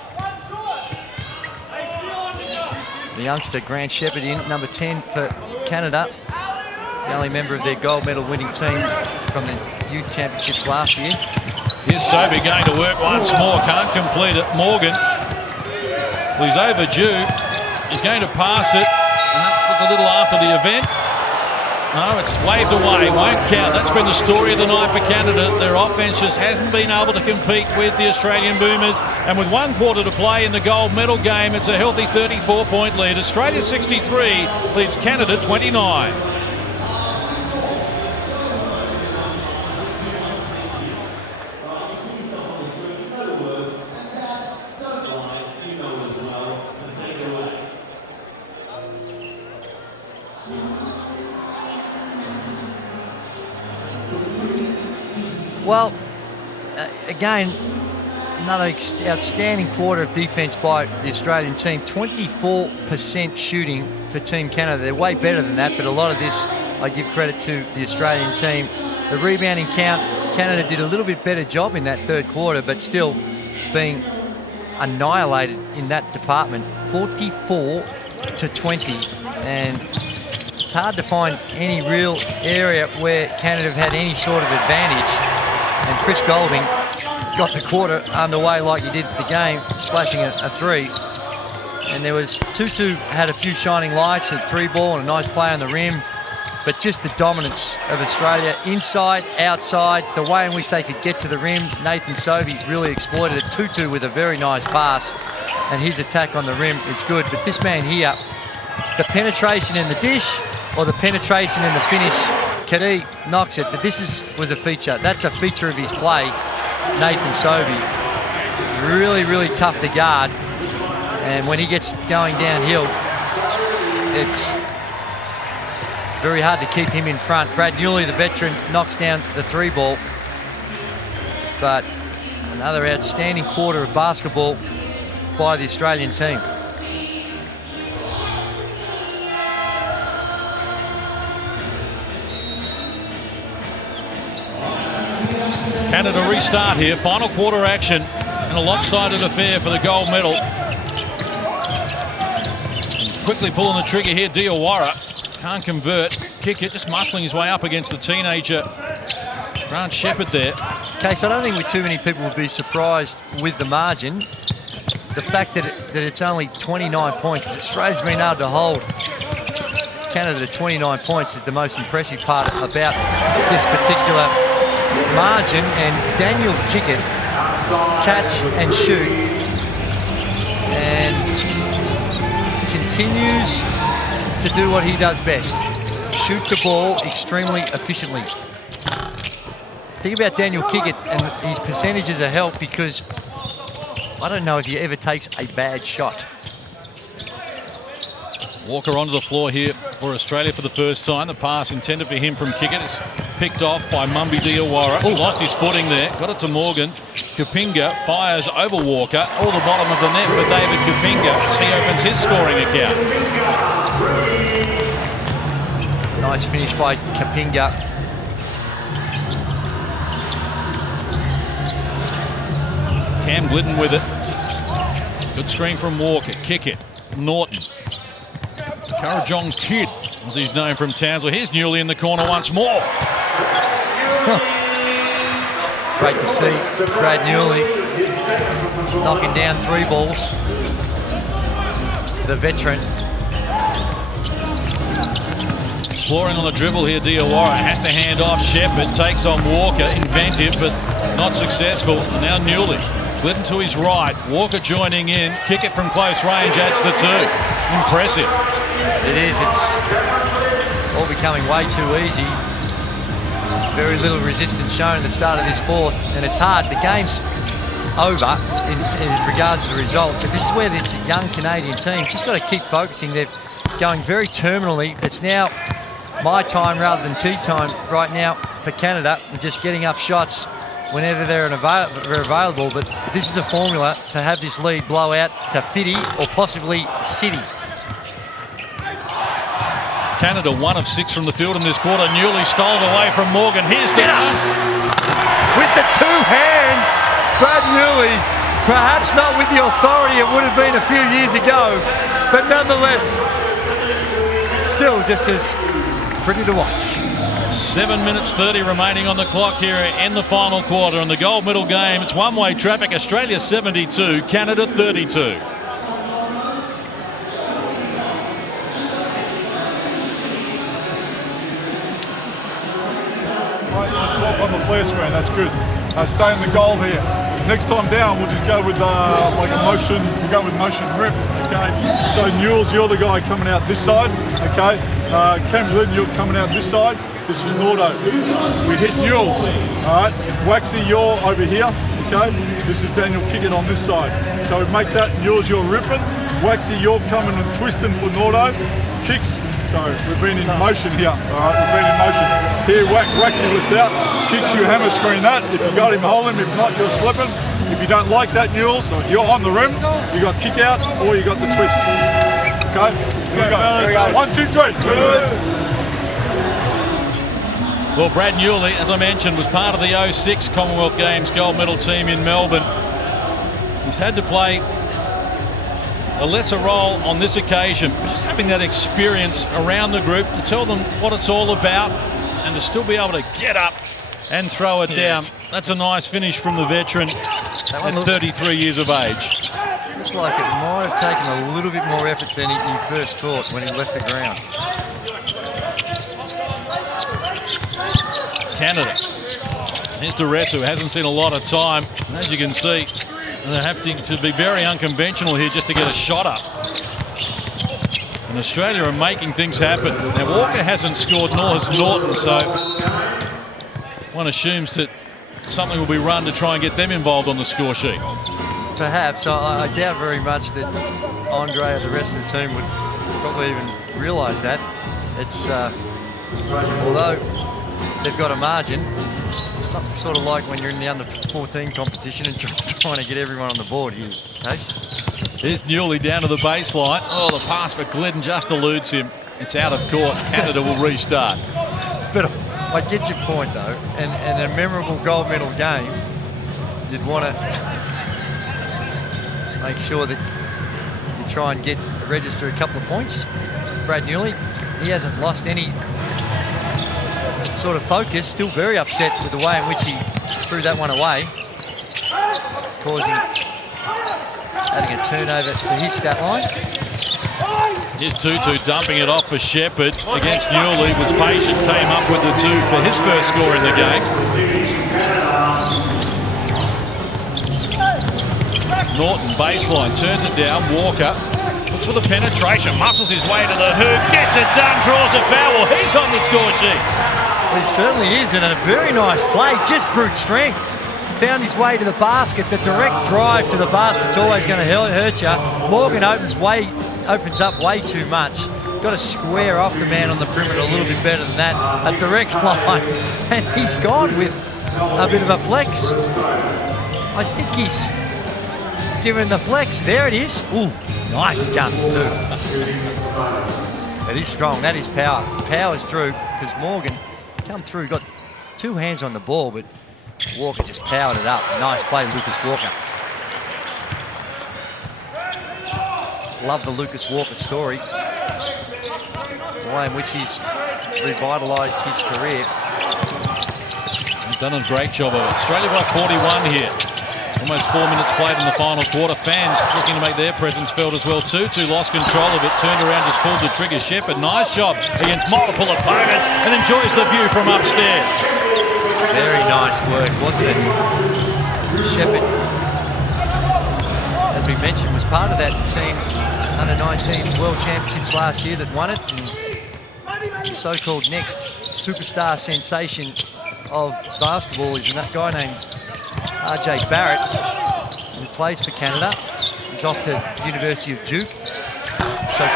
The youngster, Grant Shepherd, in number 10 for Canada. The only member of their gold medal winning team from the youth championships last year. Here's Sobey going to work once more. Can't complete it. Morgan, well, he's overdue. He's going to pass it. And that looked a little after the event. No, it's waved away, won't count. That's been the story of the night for Canada. Their offense just hasn't been able to compete with the Australian Boomers. And with 1 quarter to play in the gold medal game, it's a healthy 34-point lead. Australia 63 leads Canada 29. Well, again, another outstanding quarter of defence by the Australian team. 24% shooting for Team Canada. They're way better than that, but a lot of this I give credit to the Australian team. The rebounding count, Canada did a little bit better job in that third quarter, but still being annihilated in that department. 44-20, and it's hard to find any real area where Canada have had any sort of advantage. And Chris Golding got the quarter underway like he did the game, splashing a three. And there was Tutu had a few shining lights, a three ball and a nice play on the rim. But just the dominance of Australia, inside, outside, the way in which they could get to the rim. Nathan Sovey really exploited it. Tutu with a very nice pass, and his attack on the rim is good. But this man here, the penetration in the dish or the penetration in the finish, Kadee knocks it, but this was a feature. That's a feature of his play, Nathan Sovey. Really, really tough to guard. And when he gets going downhill, it's very hard to keep him in front. Brad Newley, the veteran, knocks down the three ball. But another outstanding quarter of basketball by the Australian team. Canada restart here, final quarter action, and a lopsided affair for the gold medal. Quickly pulling the trigger here, Diawara. Can't convert, kick it, just muscling his way up against the teenager Grant Shepherd there. Case, I don't think too many people would be surprised with the margin. The fact that it's only 29 points, Australia's been able to hold Canada to 29 points is the most impressive part about this particular margin. And Daniel Kickett, catch and shoot, and continues to do what he does best, shoot the ball extremely efficiently. Think about Daniel Kickett, and his percentages are helped because I don't know if he ever takes a bad shot. Walker onto the floor here for Australia for the first time. The pass intended for him from Kickett is picked off by Mumby Diawara. Lost his footing there. Got it to Morgan. Kapinga fires over Walker. All the bottom of the net for David Kapinga as he opens his scoring account. Nice finish by Kapinga. Cam Glidden with it. Good screen from Walker. Kick it. Norton. Currajong Kid, as he's known from Townsville. Here's Newley in the corner once more. Great to see Brad Newley knocking down three balls. The veteran. Exploring on the dribble here, Diawara has to hand off. Shepherd takes on Walker. Inventive, but not successful. And now Newley. Glidden to his right. Walker joining in. Kick it from close range. Adds the two. Impressive. It is. It's all becoming way too easy. Very little resistance shown at the start of this fourth, and it's hard. The game's over in regards to the results, but this is where this young Canadian team just got to keep focusing. They're going very terminally. It's now my time rather than tea time right now for Canada, and just getting up shots whenever they're available. But this is a formula to have this lead blow out to Fiddy or possibly City. Canada 1 of 6 from the field in this quarter. Newley stole it away from Morgan. Here's the one. With the two hands, Brad Newley, perhaps not with the authority it would have been a few years ago, but nonetheless, still just as pretty to watch. 7 minutes 30 remaining on the clock here in the final quarter. In the gold medal game, it's one-way traffic. Australia 72, Canada 32. Right, nice talk on the flare screen, that's good. Stay in the goal here. Next time down, we'll just go with like a motion, we'll go with motion rip, okay? So Newell's, you're the guy coming out this side, okay? Cam Glidden, you're coming out this side. This is Nordo. We hit Newell's, all right? Waxy, you're over here, okay? This is Daniel kicking on this side. So we make that Newell's, you're ripping. Waxy, you're coming and twisting for Nordo. Kicks, so we've been in motion here, all right? We've been in motion. Here, Waxy lifts out, kicks you, hammer screen that. If you got him, hold him. If not, you're slipping. If you don't like that, Newell's, you're on the rim, you got kick out, or you got the twist. Okay? Here we go. Here we go. 1, 2, 3. Well, Brad Newley, as I mentioned, was part of the 06 Commonwealth Games gold medal team in Melbourne. He's had to play a lesser role on this occasion, but just having that experience around the group to tell them what it's all about and to still be able to get up and throw it down. That's a nice finish from the veteran at 33 years of age. Looks like it might have taken a little bit more effort than he first thought when he left the ground. Canada. Here's Duress, who hasn't seen a lot of time. And as you can see, they're having to be very unconventional here just to get a shot up. And Australia are making things happen. Now, Walker hasn't scored, nor has Norton, so one assumes that something will be run to try and get them involved on the score sheet. Perhaps. I doubt very much that Andre or the rest of the team would probably even realise that. It's although they've got a margin, it's not sort of like when you're in the under-14 competition and trying to get everyone on the board here, Case. Here's Newley down to the baseline. Oh, the pass for Glidden just eludes him. It's out of court. Canada will restart. But I get your point, though. And a memorable gold medal game, you'd want to make sure that you try and register a couple of points. Brad Newley, he hasn't lost any sort of focus, still very upset with the way in which he threw that one away, causing adding a turnover to his stat line. Here's Tutu dumping it off for Shepherd against Newley, was patient, came up with the 2 for his first score in the game. Norton baseline, turns it down, Walker looks for the penetration, muscles his way to the hoop, gets it done, draws a foul. Well, he's on the score sheet. Well, he certainly is, and a very nice play, just brute strength. Found his way to the basket. The direct drive to the basket's always going to hurt you. Morgan opens up way too much. Got to square off the man on the perimeter a little bit better than that. A direct line, and he's gone with a bit of a flex. I think he's given the flex. There it is. Ooh, nice guns too. It is strong. That is power. Power's through because Morgan come through, got 2 hands on the ball, but Walker just powered it up. Nice play, Lucas Walker. Love the Lucas Walker story. The way in which he's revitalised his career. He's done a great job of it. Australia by 41 here. Almost 4 minutes played in the final quarter. Fans looking to make their presence felt as well. Tutu lost control of it, turned around, just pulled the trigger. Shepherd, nice job against multiple opponents and enjoys the view from upstairs. Very nice work, wasn't it? Shepherd, as we mentioned, was part of that team under-19 World Championships last year that won it. And the so-called next superstar sensation of basketball is that guy named RJ Barrett, who plays for Canada. He's off to University of Duke. So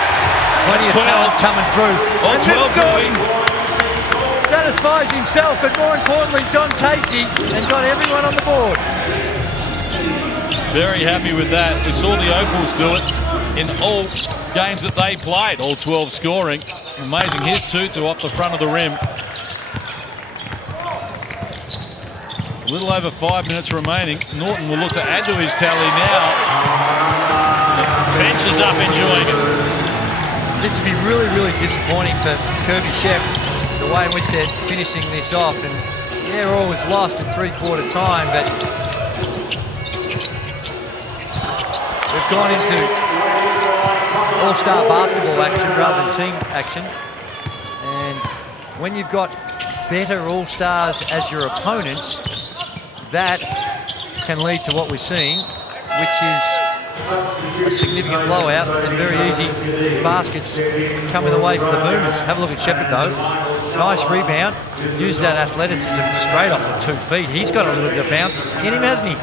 plenty of talent coming through. All 12 going. Satisfies himself, but more importantly, John Casey, and got everyone on the board. Very happy with that. We saw the Opals do it in all games that they played, all 12 scoring. Amazing. Here's Tutu off the front of the rim. A little over 5 minutes remaining. Norton will look to add to his tally now. The bench is up enjoying it. This would be really, really disappointing for Kirby Shep, the way in which they're finishing this off. And yeah, all was lost at 3/4 time, but we've gone into all-star basketball action rather than team action. And when you've got better all-stars as your opponents, that can lead to what we're seeing, which is a significant blowout and very easy baskets coming away from the Boomers. Have a look at Shepherd though. Nice rebound. Use that athleticism straight off the 2 feet. He's got a little bit of bounce in him, hasn't he?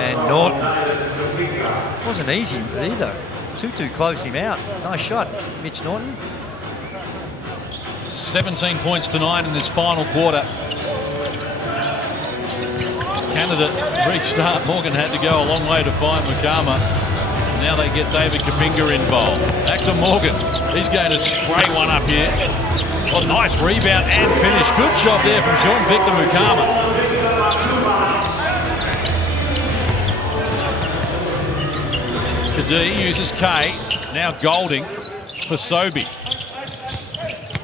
And Norton. Wasn't easy either. Tutu closed him out. Nice shot, Mitch Norton. 17 points to 9 in this final quarter. Canada restart. Morgan had to go a long way to find Mukama. Now they get David Kapinga involved. Back to Morgan. He's going to spray one up here. Oh, nice rebound and finish. Good job there from Jean-Victor Mukama. Kadee uses K. Now Golding for Sobey.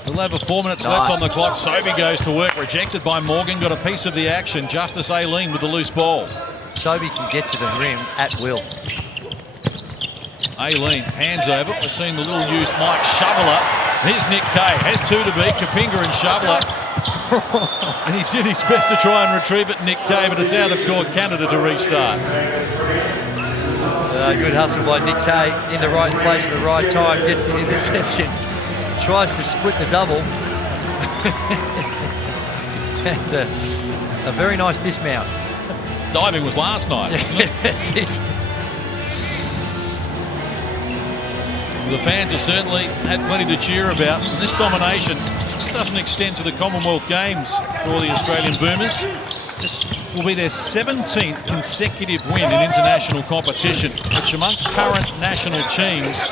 We'll have 4 minutes left on the clock. Sobey goes to work, rejected by Morgan. Got a piece of the action. Justice Aileen with the loose ball. Sobey can get to the rim at will. Aileen hands over. We're seeing the little youth Mike Shoveler. Here's Nick Kay. Has 2 to beat. Kapinga and Shoveler. And he did his best to try and retrieve it, Nick Kay, but it's out of court. Canada to restart. Good hustle by Nick Kay. In the right place at the right time. Gets the interception. Tries to split the double. And a very nice dismount. Diving was last night, wasn't it? That's it. The fans have certainly had plenty to cheer about. And this domination just doesn't extend to the Commonwealth Games for the Australian Boomers. This will be their 17th consecutive win in international competition, which amongst current national teams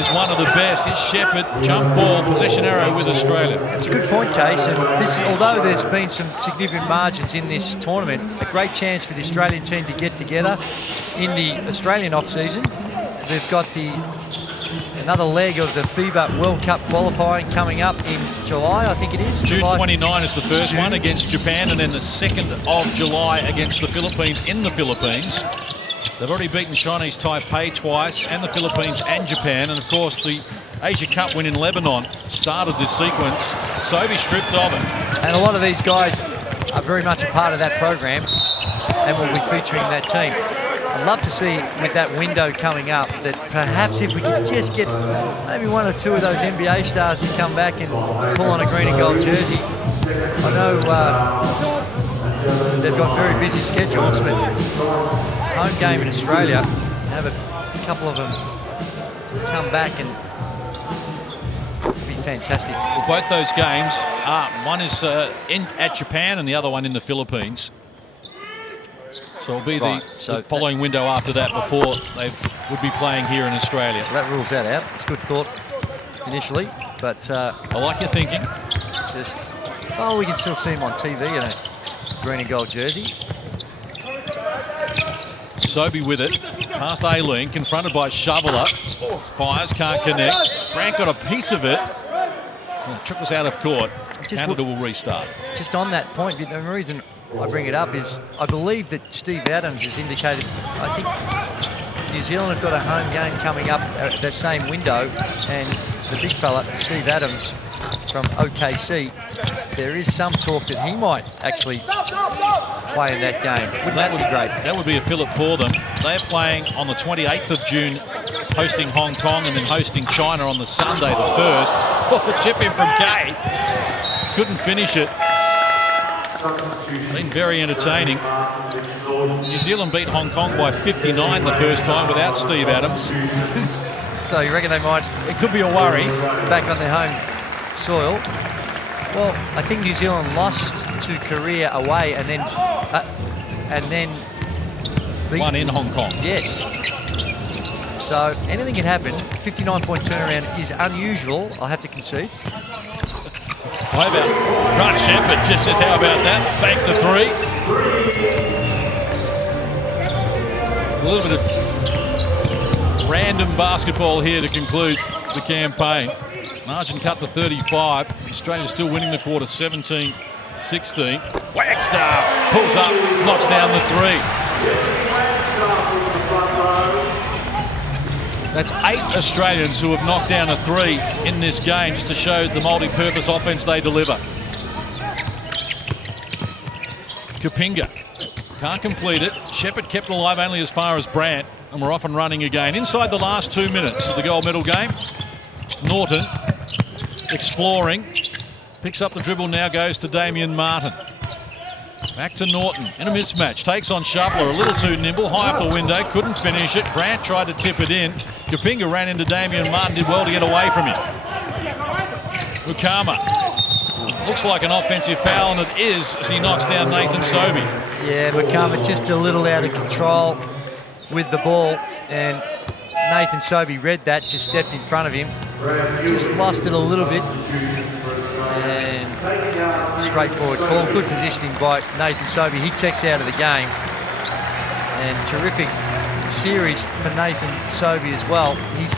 is one of the best. It's Shepherd, jump ball, possession arrow with Australia. It's a good point, Case. And this, although there's been some significant margins in this tournament, a great chance for the Australian team to get together in the Australian off-season. They've got another leg of the FIBA World Cup qualifying coming up in July, I think it is. June July. 29 is the first one against Japan, and then the 2nd of July against the Philippines in the Philippines. They've already beaten Chinese Taipei twice, and the Philippines and Japan, and of course the Asia Cup win in Lebanon started this sequence. Sobey stripped of it. And a lot of these guys are very much a part of that program and will be featuring that team. I'd love to see with that window coming up that perhaps if we could just get maybe 1 or 2 of those NBA stars to come back and pull on a green and gold jersey. I know they've got very busy schedules, but home game in Australia, have a couple of them come back and it'd be fantastic. Well, both those games, one is at Japan and the other one in the Philippines. So it'll be the following window after that before they would be playing here in Australia. Well, that rules that out. It's a good thought initially, but I like your thinking. We can still see him on TV in a green and gold jersey. Sobey with it. Past Aileen, confronted by Shoveler. Fires, can't connect. Brandt got a piece of it. Well, trickles out of court. Canada will restart. Just on that point, the reason I bring it up is I believe that Steve Adams has indicated, I think New Zealand have got a home game coming up at that same window, and the big fella, Steve Adams from OKC, there is some talk that he might actually play in that game. Wouldn't that be great? That would be a fillip for them. They're playing on the 28th of June, hosting Hong Kong, and then hosting China on the Sunday, the 1st. Oh, the tip in from Kay. Couldn't finish it. Been very entertaining. New Zealand beat Hong Kong by 59 the first time without Steve Adams. So you reckon they might? It could be a worry. Back on their home soil. Well, I think New Zealand lost to Korea away and then one in Hong Kong. Yes. So anything can happen. 59-point turnaround is unusual, I'll have to concede. How about Grant Shepherd just says, how about that? Bank the 3. A little bit of random basketball here to conclude the campaign. Margin cut to 35. Australia still winning the quarter, 17-16. Wagstaff pulls up, knocks down the 3. That's 8 Australians who have knocked down a 3 in this game, just to show the multi-purpose offense they deliver. Kapinga can't complete it. Shepherd kept it alive only as far as Brandt, and we're off and running again. Inside the last 2 minutes of the gold medal game, Norton exploring, picks up the dribble, now goes to Damien Martin. Back to Norton in a mismatch, takes on Shuffler, a little too nimble, high up the window, couldn't finish it. Brandt tried to tip it in. Kapinga ran into Damien Martin, did well to get away from him. Mukama, looks like an offensive foul, and it is, as he knocks down Nathan Sobey. Yeah, Mukama just a little out of control with the ball, and Nathan Sobey read that, just stepped in front of him, just lost it a little bit, and straightforward call. Good positioning by Nathan Sobey. He checks out of the game, and terrific series for Nathan Sobey as well. He's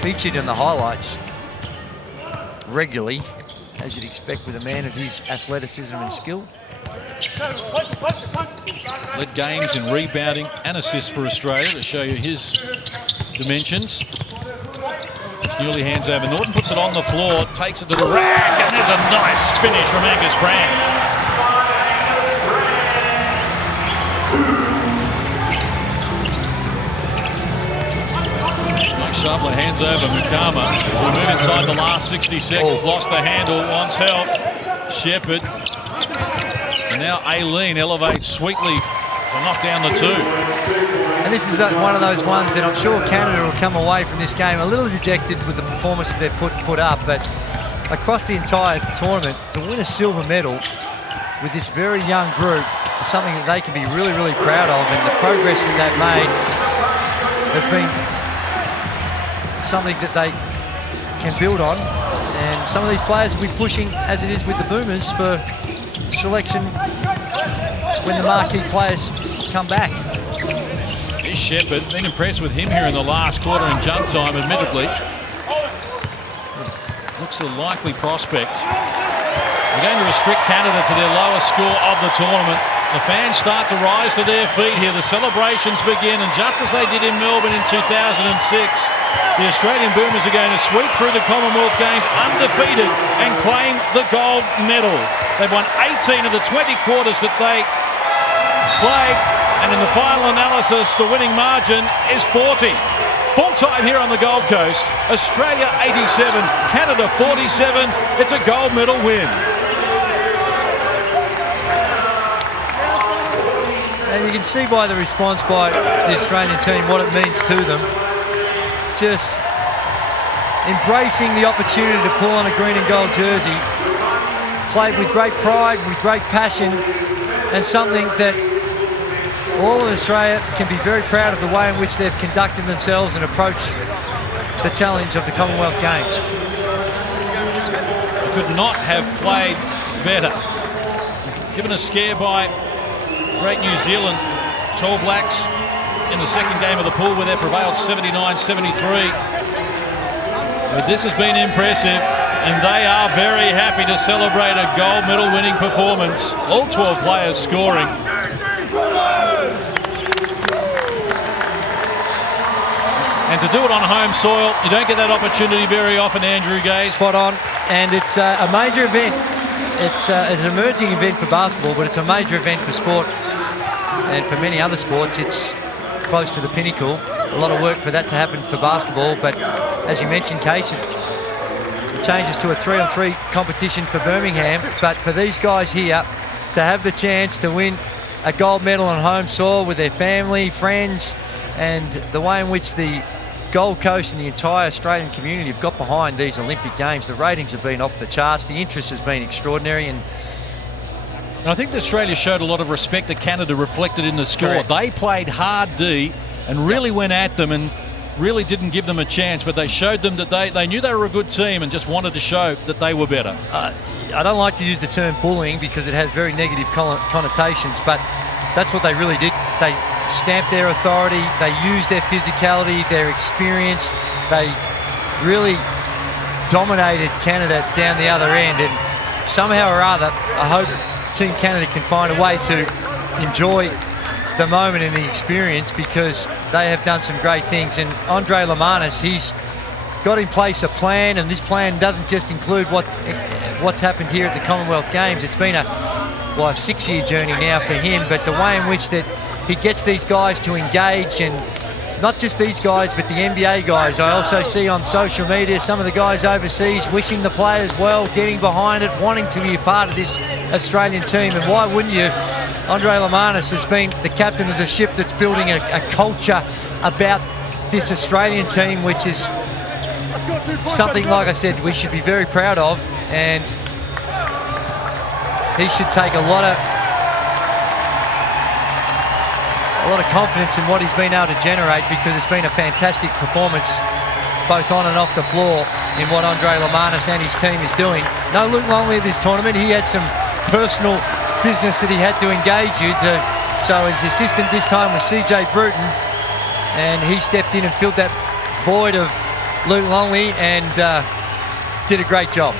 featured in the highlights regularly, as you'd expect with a man of his athleticism and skill. Led games in rebounding and assists for Australia, to show you his dimensions. Newly hands over. Norton puts it on the floor, takes it to the rack, and there's a nice finish from Angus Brandt. Mike Sharpler hands over Mukama. We move inside the last 60 seconds. Lost the handle, wants help. Shepherd. And now Aileen elevates sweetly to knock down the 2. And this is one of those ones that I'm sure Canada will come away from this game a little dejected with the performance they've put up, but across the entire tournament, to win a silver medal with this very young group is something that they can be really, really proud of, and the progress that they've made has been something that they can build on, and some of these players will be pushing, as it is with the Boomers, for selection when the marquee players come back. Here's Shepherd, been impressed with him here in the last quarter in jump time, admittedly. Looks a likely prospect. We're going to restrict Canada to their lowest score of the tournament. The fans start to rise to their feet here. The celebrations begin, and just as they did in Melbourne in 2006, the Australian Boomers are going to sweep through the Commonwealth Games undefeated and claim the gold medal. They've won 18 of the 20 quarters that they played, and in the final analysis, the winning margin is 40. Full time here on the Gold Coast. Australia 87, Canada 47. It's a gold medal win. And you can see by the response by the Australian team what it means to them. Just embracing the opportunity to pull on a green and gold jersey. Played with great pride, with great passion, and something that all of Australia can be very proud of the way in which they've conducted themselves and approached the challenge of the Commonwealth Games. Could not have played better. Given a scare by great New Zealand Tall Blacks in the second game of the pool, where they prevailed 79-73. But this has been impressive, and they are very happy to celebrate a gold medal winning performance. All 12 players scoring. And to do it on home soil, you don't get that opportunity very often, Andrew Gaze. Spot on, and it's a major event. It's an emerging event for basketball, but it's a major event for sport, and for many other sports, it's close to the pinnacle. A lot of work for that to happen for basketball, but as you mentioned, Case, it changes to a 3-on-3 competition for Birmingham, but for these guys here to have the chance to win a gold medal on home soil with their family, friends, and the way in which the Gold Coast and the entire Australian community have got behind these Olympic Games. The ratings have been off the charts. The interest has been extraordinary. And I think that Australia showed a lot of respect that Canada reflected in the score. Correct. They played hard D and really went at them and really didn't give them a chance, but they showed them that they knew they were a good team and just wanted to show that they were better. I don't like to use the term bullying because it has very negative connotations, but that's what they really did. They stamped their authority, they used their physicality, their experience, they really dominated Canada down the other end, and somehow or other I hope Team Canada can find a way to enjoy the moment and the experience, because they have done some great things. And Andre Lamanis, he's got in place a plan, and this plan doesn't just include what's happened here at the Commonwealth Games. It's been a 6-year journey now for him, but the way in which that he gets these guys to engage, and not just these guys, but the NBA guys. I also see on social media some of the guys overseas wishing the players well, getting behind it, wanting to be a part of this Australian team. And why wouldn't you? Andre Lamanis has been the captain of the ship that's building a culture about this Australian team, which is something, like I said, we should be very proud of. And he should take a lot of confidence in what he's been able to generate, because it's been a fantastic performance both on and off the floor in what Andre Lamanis and his team is doing. No Luke Longley at this tournament. He had some personal business that he had to engage with. So his assistant this time was CJ Bruton, and he stepped in and filled that void of Luke Longley and did a great job.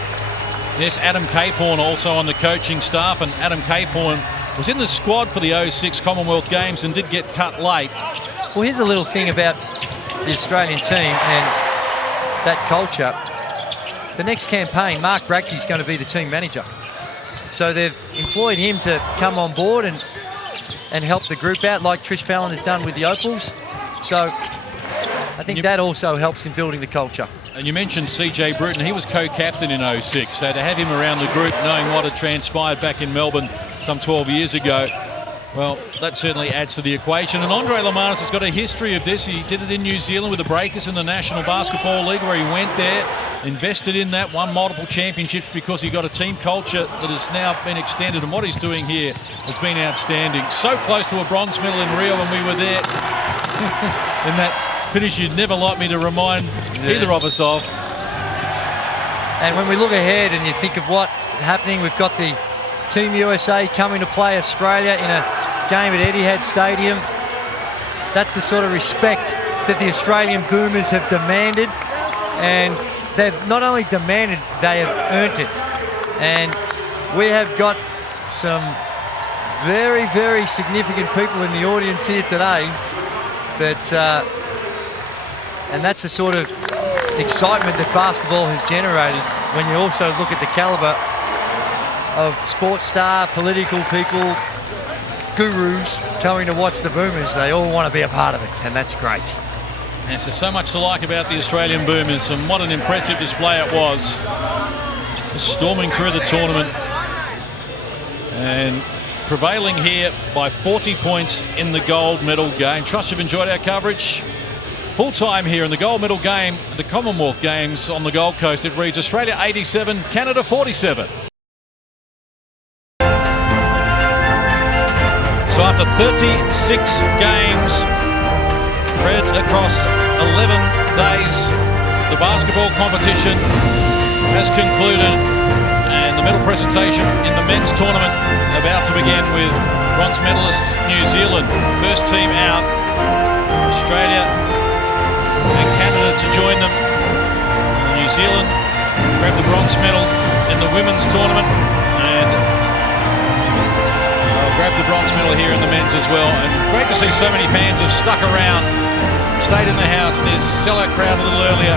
Yes, Adam Capehorn also on the coaching staff, and Adam Capehorn was in the squad for the 06 Commonwealth Games and did get cut late. Well, here's a little thing about the Australian team and that culture. The next campaign, Mark Brackey's going to be the team manager. So they've employed him to come on board and help the group out, like Trish Fallon has done with the Opals. So I think that also helps in building the culture. And you mentioned CJ Bruton. He was co-captain in 06, so to have him around the group, knowing what had transpired back in Melbourne some 12 years ago, well, that certainly adds to the equation. And Andre Lamanis has got a history of this. He did it in New Zealand with the Breakers in the National Basketball League, where he went there, invested in that, won multiple championships because he got a team culture that has now been extended. And what he's doing here has been outstanding. So close to a bronze medal in Rio when we were there. In that finish you'd never like me to remind either of us of. And when we look ahead and you think of what's happening, we've got the Team USA coming to play Australia in a game at Etihad Stadium. That's the sort of respect that the Australian Boomers have demanded, and they've not only demanded, they have earned it. And we have got some very, very significant people in the audience here today that and that's the sort of excitement that basketball has generated when you also look at the caliber of sports star, political people, gurus coming to watch the Boomers. They all want to be a part of it, and that's great. Yes, there's so much to like about the Australian Boomers, and what an impressive display it was. Just storming through the tournament and prevailing here by 40 points in the gold medal game. Trust you've enjoyed our coverage. Full time here in the gold medal game, the Commonwealth Games on the Gold Coast. It reads Australia 87, Canada 47. So after 36 games spread across 11 days, the basketball competition has concluded, and the medal presentation in the men's tournament about to begin with bronze medalists New Zealand. First team out, Australia and Canada to join them. New Zealand grabbed the bronze medal in the women's tournament, and grabbed the bronze medal here in the men's as well. And great to see so many fans have stuck around, stayed in the house, and there's sellout crowd a little earlier.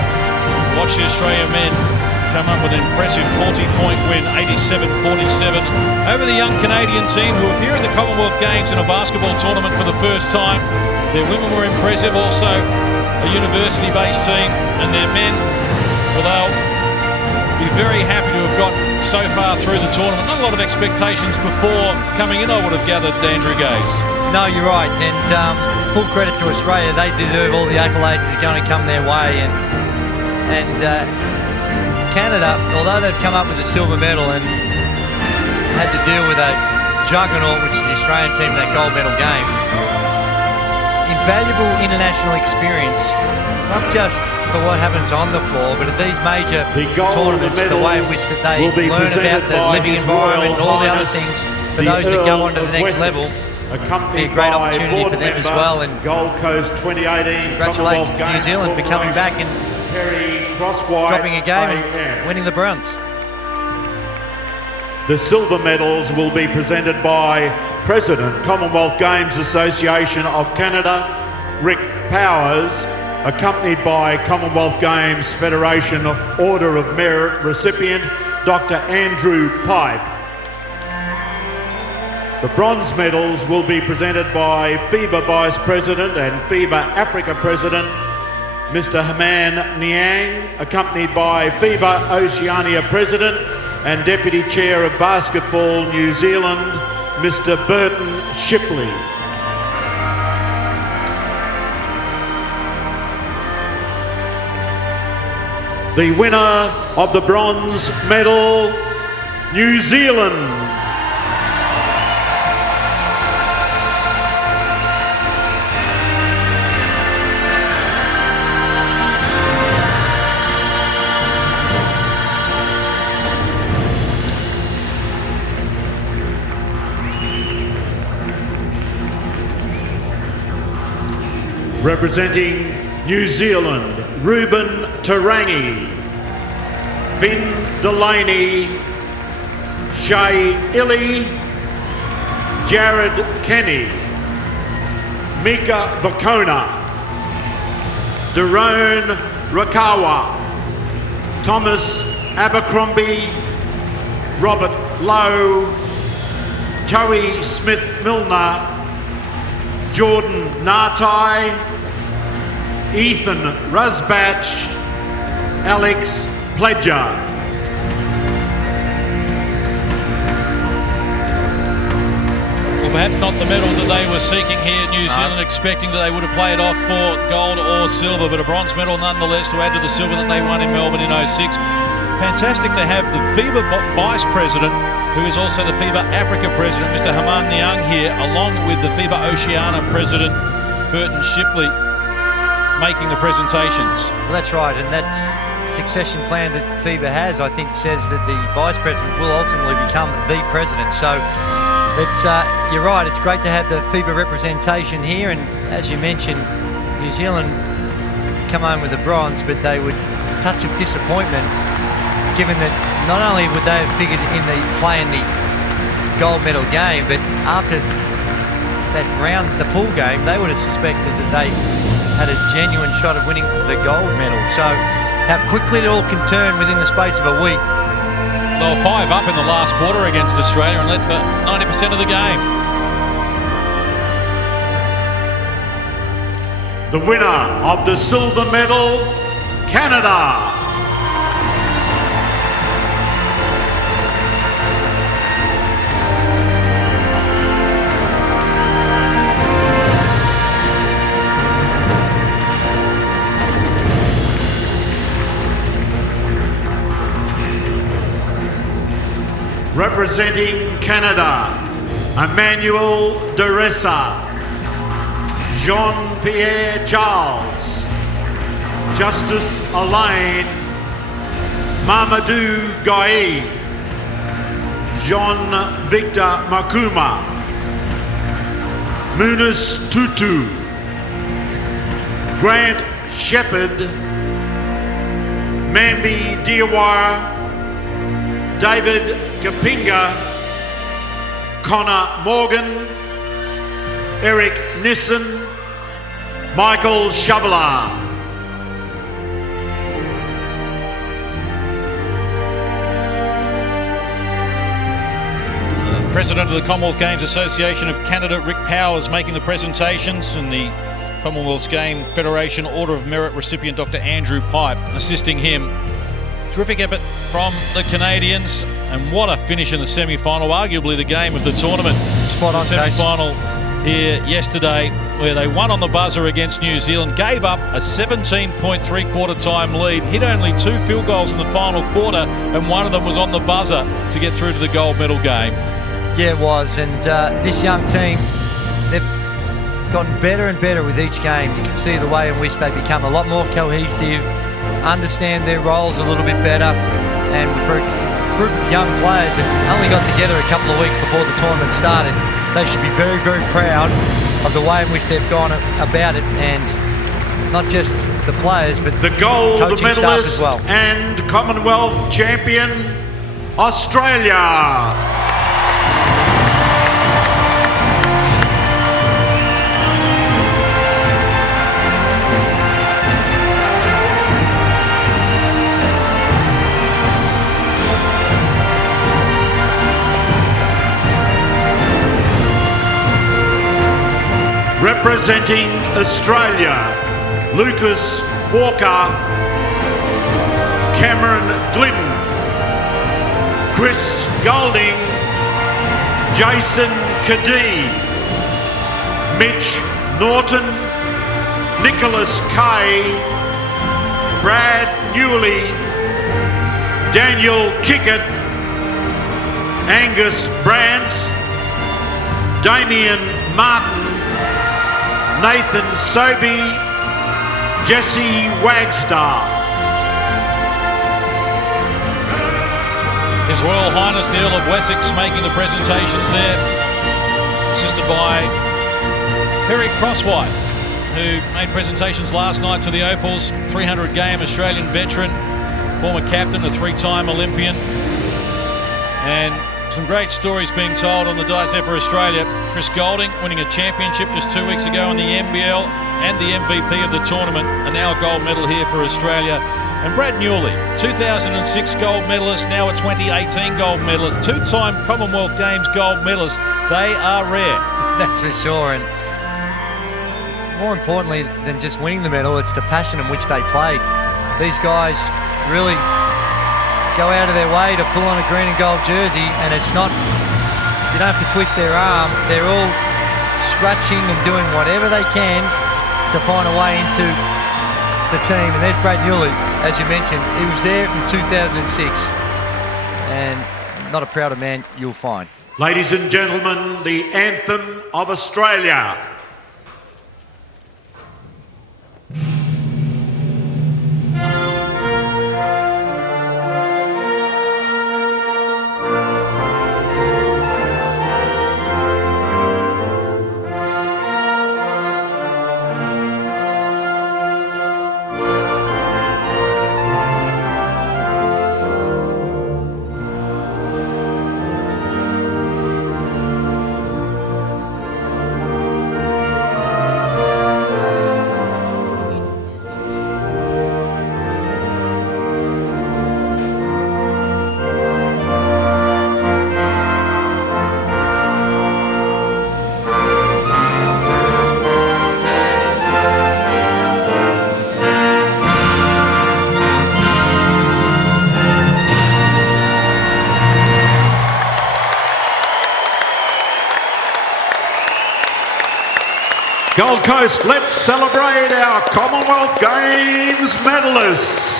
Watch the Australian men come up with an impressive 40-point win, 87-47 over the young Canadian team who appear at the Commonwealth Games in a basketball tournament for the first time. Their women were impressive, also a university-based team, and their men, well, they'll be very happy to have got so far through the tournament. Not a lot of expectations before coming in, I would have gathered, Andrew Gaze. No, you're right, and full credit to Australia. They deserve all the accolades that are going to come their way, and Canada, although they've come up with a silver medal and had to deal with a juggernaut, which is the Australian team in that gold medal game, invaluable international experience, not just for what happens on the floor, but at these major tournaments, the way in which that they learn about the living environment and all the other things for those that go on to the next level. Be a great opportunity for them as well, and Gold Coast 2018 congratulations to New Zealand for coming back and dropping a game and winning the bronze. The silver medals will be presented by President, Commonwealth Games Association of Canada, Rick Powers, accompanied by Commonwealth Games Federation Order of Merit recipient, Dr. Andrew Pipe. The bronze medals will be presented by FIBA Vice President and FIBA Africa President, Mr. Haman Niang, accompanied by FIBA Oceania President and Deputy Chair of Basketball New Zealand, Mr. Burton Shipley. The winner of the bronze medal, New Zealand. Representing New Zealand, Ruben Tarangi, Finn Delaney, Shay Illy, Jared Kenny, Mika Vakona, Daron Rakawa, Thomas Abercrombie, Robert Lowe, Towie Smith-Milner, Jordan Nartai, Ethan Rusbach, Alex Pledger. Well, perhaps not the medal that they were seeking here, New Zealand, expecting that they would have played off for gold or silver, but a bronze medal nonetheless to add to the silver that they won in Melbourne in 06. Fantastic to have the FIBA Vice President, who is also the FIBA Africa President, Mr. Haman Niang here, along with the FIBA Oceania President, Burton Shipley, making the presentations. Well, that's right, and that succession plan that FIBA has, I think, says that the Vice President will ultimately become the President. So it's you're right, it's great to have the FIBA representation here, and as you mentioned, New Zealand come home with the bronze, but they would a touch of disappointment, given that not only would they have figured in the play in the gold medal game, but after that round, the pool game, they would have suspected that they had a genuine shot of winning the gold medal. So how quickly it all can turn within the space of a week. They were 5 up in the last quarter against Australia and led for 90% of the game. The winner of the silver medal, Canada. Representing Canada, Emmanuel Deresa, Jean-Pierre Charles, Justice Alain, Mamadou Gaye, Jean-Victor Makuma, Munis Tutu, Grant Shepherd, Mambi Diawara, David Kapinga, Connor Morgan, Eric Nissen, Michael Shavala. President of the Commonwealth Games Association of Canada, Rick Powers, making the presentations, and the Commonwealth Games Federation Order of Merit recipient, Dr. Andrew Pipe, assisting him. Terrific effort from the Canadians, and what a finish in the semi-final, arguably the game of the tournament. Spot on, the semi-final here yesterday, where they won on the buzzer against New Zealand, gave up a 17-point three-quarter time lead, hit only 2 field goals in the final quarter, and one of them was on the buzzer to get through to the gold medal game. Yeah, it was, and this young team, they've gotten better and better with each game. You can see the way in which they become a lot more cohesive, understand their roles a little bit better, and for a group of young players that only got together a couple of weeks before the tournament started, they should be very, very proud of the way in which they've gone about it, and not just the players, but the gold coaching staff as medalist well. And Commonwealth champion, Australia. Representing Australia, Lucas Walker, Cameron Glidden, Chris Golding, Jason Cadee, Mitch Norton, Nicholas Kay, Brad Newley, Daniel Kickett, Angus Brandt, Damien Martin, Nathan Sobey, Jesse Wagstaff. His Royal Highness the Earl of Wessex making the presentations there, assisted by Perry Crosswhite, who made presentations last night to the Opals, 300-game Australian veteran, former captain, a three-time Olympian, and some great stories being told on the dice there for Australia. Chris Golding winning a championship just 2 weeks ago in the NBL and the MVP of the tournament, and now a gold medal here for Australia. And Brad Newley, 2006 gold medalist, now a 2018 gold medalist, two-time Commonwealth Games gold medalist. They are rare. That's for sure. And more importantly than just winning the medal, it's the passion in which they play. These guys really go out of their way to pull on a green and gold jersey, and it's not, you don't have to twist their arm. They're all scratching and doing whatever they can to find a way into the team. And there's Brad Newley, as you mentioned. He was there in 2006, and not a prouder man you'll find. Ladies and gentlemen, the Anthem of Australia. Gold Coast, let's celebrate our Commonwealth Games medalists.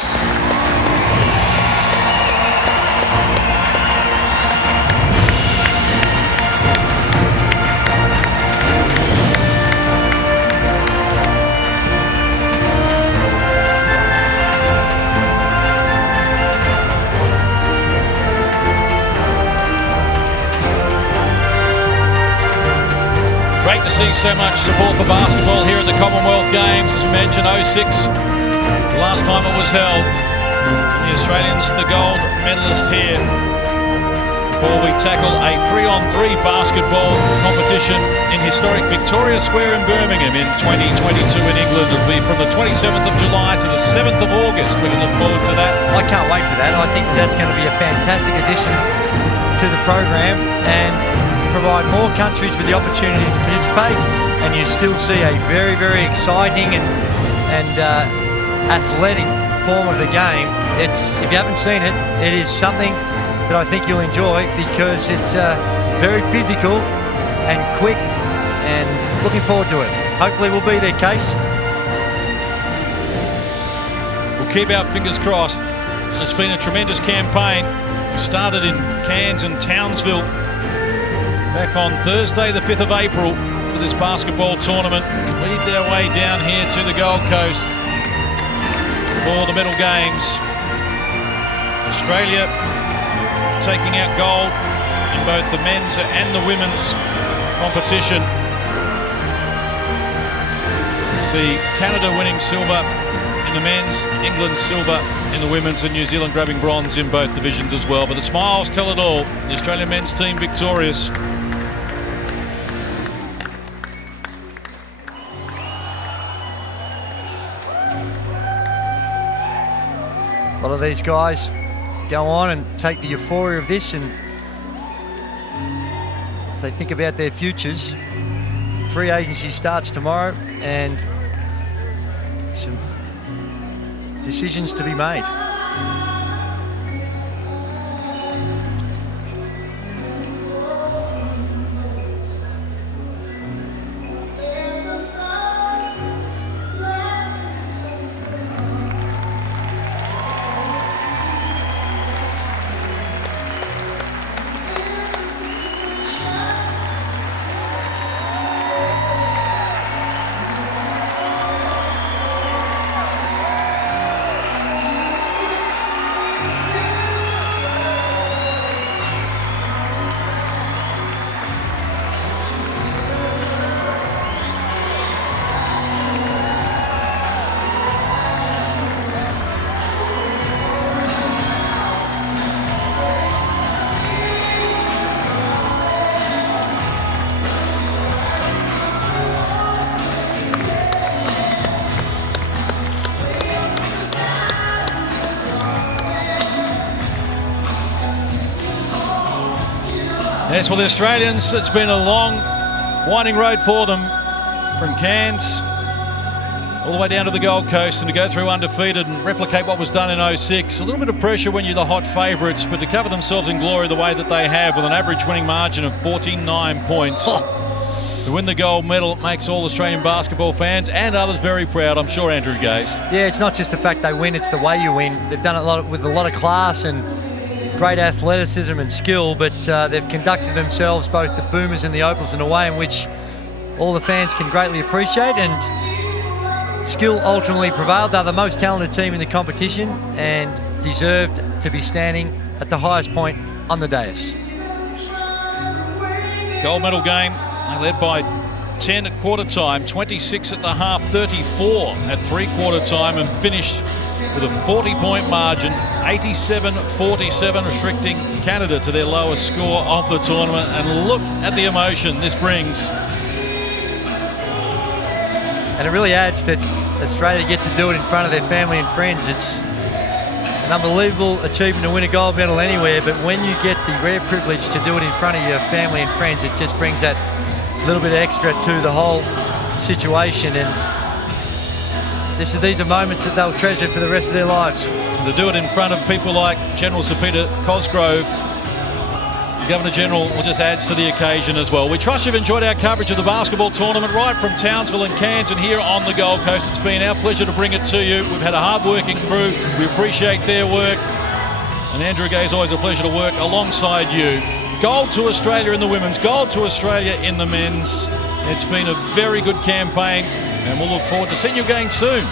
Great to see so much support for basketball here at the Commonwealth Games. As we mentioned, 06, the last time it was held. And the Australians, the gold medalists here. Before we tackle a 3-on-3 basketball competition in historic Victoria Square in Birmingham in 2022 in England. It'll be from the 27th of July to the 7th of August. We can look forward to that. I can't wait for that. I think that's going to be a fantastic addition to the program and provide more countries with the opportunity to participate, and you still see a very, very exciting and athletic form of the game. It's, if you haven't seen it, it is something that I think you'll enjoy because it's very physical and quick, and looking forward to it. Hopefully we'll be their case. We'll keep our fingers crossed. It's been a tremendous campaign. We started in Cairns and Townsville back on Thursday, the 5th of April, for this basketball tournament. Lead their way down here to the Gold Coast for the medal games. Australia taking out gold in both the men's and the women's competition. See Canada winning silver in the men's, England silver in the women's, and New Zealand grabbing bronze in both divisions as well. But the smiles tell it all. The Australian men's team victorious. A lot of these guys go on and take the euphoria of this, and as they think about their futures, free agency starts tomorrow, and some decisions to be made. Yes, well, the Australians, it's been a long, winding road for them from Cairns all the way down to the Gold Coast, and to go through undefeated and replicate what was done in 06. A little bit of pressure when you're the hot favourites, but to cover themselves in glory the way that they have, with an average winning margin of 49 points. To win the gold medal, it makes all Australian basketball fans and others very proud, I'm sure, Andrew Gaze. Yeah, it's not just the fact they win, it's the way you win. They've done it with a lot of class and great athleticism and skill, but they've conducted themselves, both the Boomers and the Opals, in a way in which all the fans can greatly appreciate, and skill ultimately prevailed. They're the most talented team in the competition and deserved to be standing at the highest point on the dais. Gold medal game, they led by 10 at quarter time, 26 at the half, 34 at three-quarter time, and finished with a 40-point margin, 87-47, restricting Canada to their lowest score of the tournament. And look at the emotion this brings. And it really adds that Australia get to do it in front of their family and friends. It's an unbelievable achievement to win a gold medal anywhere, but when you get the rare privilege to do it in front of your family and friends, it just brings that little bit extra to the whole situation. And these are moments that they'll treasure for the rest of their lives. And to do it in front of people like General Sir Peter Cosgrove, the Governor-General, will just adds to the occasion as well. We trust you've enjoyed our coverage of the basketball tournament right from Townsville and Cairns and here on the Gold Coast. It's been our pleasure to bring it to you. We've had a hard-working crew. We appreciate their work. And Andrew Gay, always a pleasure to work alongside you. Gold to Australia in the women's, gold to Australia in the men's. It's been a very good campaign, and we'll look forward to seeing you again soon.